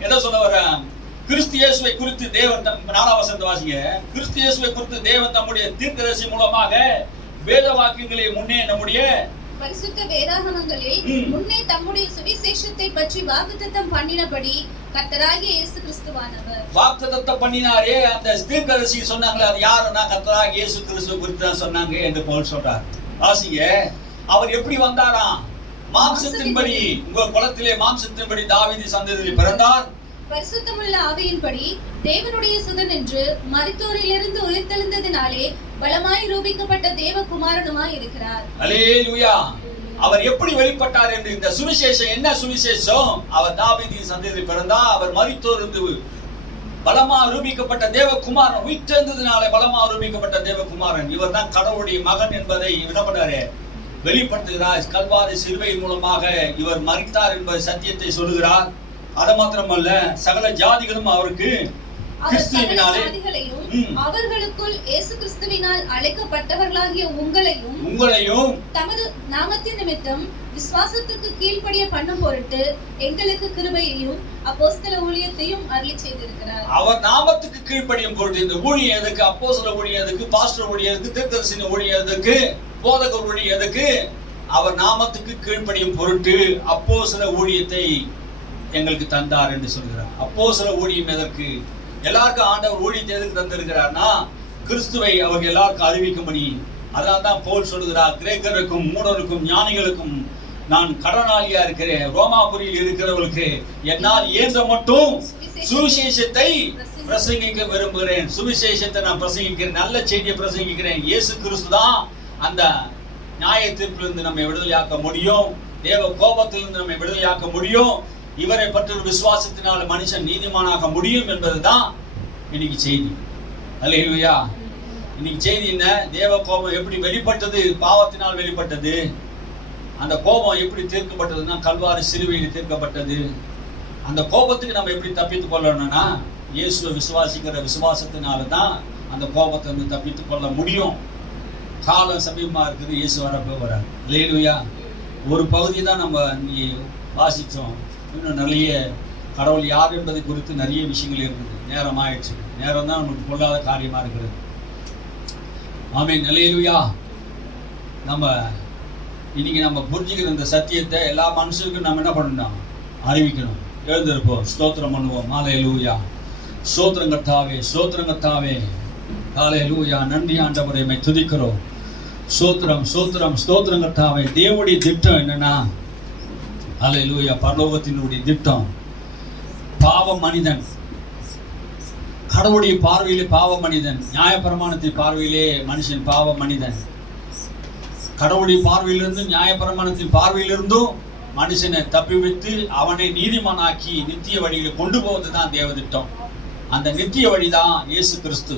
எதை சொல்ல வர்ற? கிறிஸ்து இயேசுவை குறித்து தேவன் 4ஆம் வசனத்தை வாசிங்க. கிறிஸ்து இயேசுவை குறித்து தேவன் தம்முடைய தீர்க்கதரிசி மூலமாக வேத வாக்கியங்களை முன்னே நம்முடைய பரிசுத்த வேதாகமங்களில் முன்னே தம்முடைய சுவிசேஷத்தை பற்றி வாக்குத்தத்தம் பண்ணினபடி கர்த்தராகிய இயேசு கிறிஸ்துவானவர். வாக்குத்தத்தம் பண்ணினாரே, அந்த தீர்க்கதரிசி சொன்னாங்களே, அது யாருன்னா கர்த்தராகிய இயேசு கிறிஸ்துவை குறித்து தான் சொன்னாங்க என்று பவுல் சொல்றார். வாசிங்க. அவர் எப்படி வந்தாராம்? மாம்சத்தின்படி, உங்க குலத்திலே மாம்சத்தின்படி தாவீது சந்ததியில் பிறந்தார். பரிசுத்தமுள்ள ஆவியின்படி தேவனுடைய சுதன் என்று மரித்தோரிலிருந்து உயிர்த்தெழுந்ததினாலே பலமாய் ரூபிக்கப்பட்ட தேவகுமாரனுமாய் இருக்கிறார். அல்லேலூயா. அவர் எப்படி வெளிப்பட்டார் என்று இந்த சுவிசேஷம் என்ன சுவிசேஷம்? அவர் தாவீதின் சந்ததியில் பிறந்தார். அவர் மரித்தோரிலிருந்து பலமா ரூபிக்கப்பட்ட தேவகுமாரன், உயிர்த்தெழுந்ததினாலே பலமா ரூபிக்கப்பட்ட தேவகுமாரன். இவர் தான் கடவுளுடைய மகன் என்பதை விடப்பட்டாரே வெளிப்படுத்துகிறார். கல்வாரி சிலுவையின் மூலமாக இவர் மரித்தார் என்பது சத்தியத்தை சொல்லுகிறார். அது மாத்திரமல்ல, சகல ஜாதிகளும் அவருக்கு கிறிஸ்துவினாலே, அவர்களுக்குள் இயேசு கிறிஸ்துவினால் அழைக்கப்பட்டவர்களாகிய உங்களையும் தமது நாமத்தின் நிமித்தம் விசுவாசத்துக்கு கீழ்ப்படிய பண்ணும் பொருட்டு எங்களுக்கு கிருபையையும் அப்போஸ்தல ஊழியத்தையும் அருளி செய்திருக்கிறார். அவர் நாமத்துக்கு கீழ்ப்படியும் பொருட்டு இந்த ஊழியம் எதுக்கு? அப்போஸ்தல ஊழியம் எதுக்கு? பாஸ்டர் ஊழியம் எதுக்கு? தீர்க்கதரிசி ஊழியம் எதுக்கு? போதகர் ஊழியம் எதுக்கு? அவர் நாமத்துக்கு கீழ்ப்படியும் பொருட்டு அப்போஸ்தல ஊழியத்தை எங்களுக்கு தந்தார் என்று சொல்கிறார். அப்போஸ்தல ஊழியம் எதற்கு? எல்லாருக்கும் ஆண்டவர் ஊழியத்தை எதுக்கு தந்திருக்கிறார்னா, கிறிஸ்துவை அவர்கள் எல்லாருக்கும் அறிவிக்கும்படி. அதனால்தான் பவுல் சொல்லுகிறார், கிரேக்கருக்கும் மூடருக்கும் ஞானிகளுக்கும் நான் கடனாளியா இருக்கிறேன். ரோமாபுரியில் இருக்கிறவர்களுக்கு என்னால் இயன்ற மட்டும் சுவிசேஷத்தை பிரசங்கிக்க விரும்புகிறேன். சுவிசேஷத்தை நான் பிரசங்கிக்கிறேன், நல்ல செய்தியை பிரசங்கிக்கிறேன். இயேசு கிறிஸ்து தான் அந்த நியாய தீர்ப்பிலிருந்து நம்மை விடுதலையாக்க முடியும், தேவ கோபத்திலிருந்து நம்மை விடுதலையாக்க முடியும். இவரை பற்றி விசுவாசத்தினால் மனுஷன் நீதிமானாக முடியும் என்பதுதான் இன்னைக்கு செய்தி. அல்லேலூயா. இன்னைக்கு செய்தி என்ன? தேவ கோபம் எப்படி வெளிப்பட்டது? பாவத்தினால் வெளிப்பட்டது. அந்த கோபம் எப்படி தீர்க்கப்பட்டதுன்னா கல்வாரி சிலுவையில் தீர்க்கப்பட்டது. அந்த கோபத்துக்கு நம்ம எப்படி தப்பித்து கொள்ளணும்னா, இயேசுவை விசுவாசிக்கிற விசுவாசத்தினால தான் அந்த கோபத்தை வந்து தப்பித்து கொள்ள முடியும். காலம் சமீபமா இருக்குது, இயேசு வரப்போ வரார். அல்லேலூயா. ஒரு பகுதி தான் நம்ம இங்கே வாசித்தோம். இன்னும் நிறைய கடவுள் யார் என்பதை குறித்து நிறைய விஷயங்கள் இருக்குது. நேரம் ஆயிடுச்சு. நேரம் தான் நமக்கு பொல்லாத காரியமா இருக்கிறது. ஆமென். அல்லேலூயா. நம்ம இன்னைக்கு நம்ம புரிஞ்சுக்கிற இந்த சத்தியத்தை எல்லா மனுஷருக்கும் நம்ம என்ன பண்ணணும்? அறிவிக்கணும். எழுந்திருப்போம், ஸ்தோத்திரம் பண்ணுவோம். அல்லேலூயா. ஸ்தோத்திரம் கர்த்தாவே, ஸ்தோத்திரம் கர்த்தாவே. அல்லேலூயா. நன்றி ஆண்டவரே, உம்மை துதிக்கிறோம். ஸ்தோத்திரம் ஸ்தோத்திரம் ஸ்தோத்திரம் கர்த்தாவே. தேவனுடைய திட்டம் என்னன்னா, அல்லேலூயா, பரலோகத்தினுடைய திட்டம், பாவ மனிதன் கடவுளுடைய பார்வையிலே பாவ மனிதன், நியாயப்பிரமாணத்தின் பார்வையிலே மனுஷன் பாவ மனிதன். கடவுளுடைய பார்வையிலிருந்து நியாயப்பிரமாணத்தின் பார்வையிலிருந்தும் மனுஷனை தப்பி வைத்து அவனை நீதிமானாக்கி நித்திய வழியில கொண்டு போவதுதான் தேவ திட்டம். அந்த நித்திய வழிதான் இயேசு கிறிஸ்து.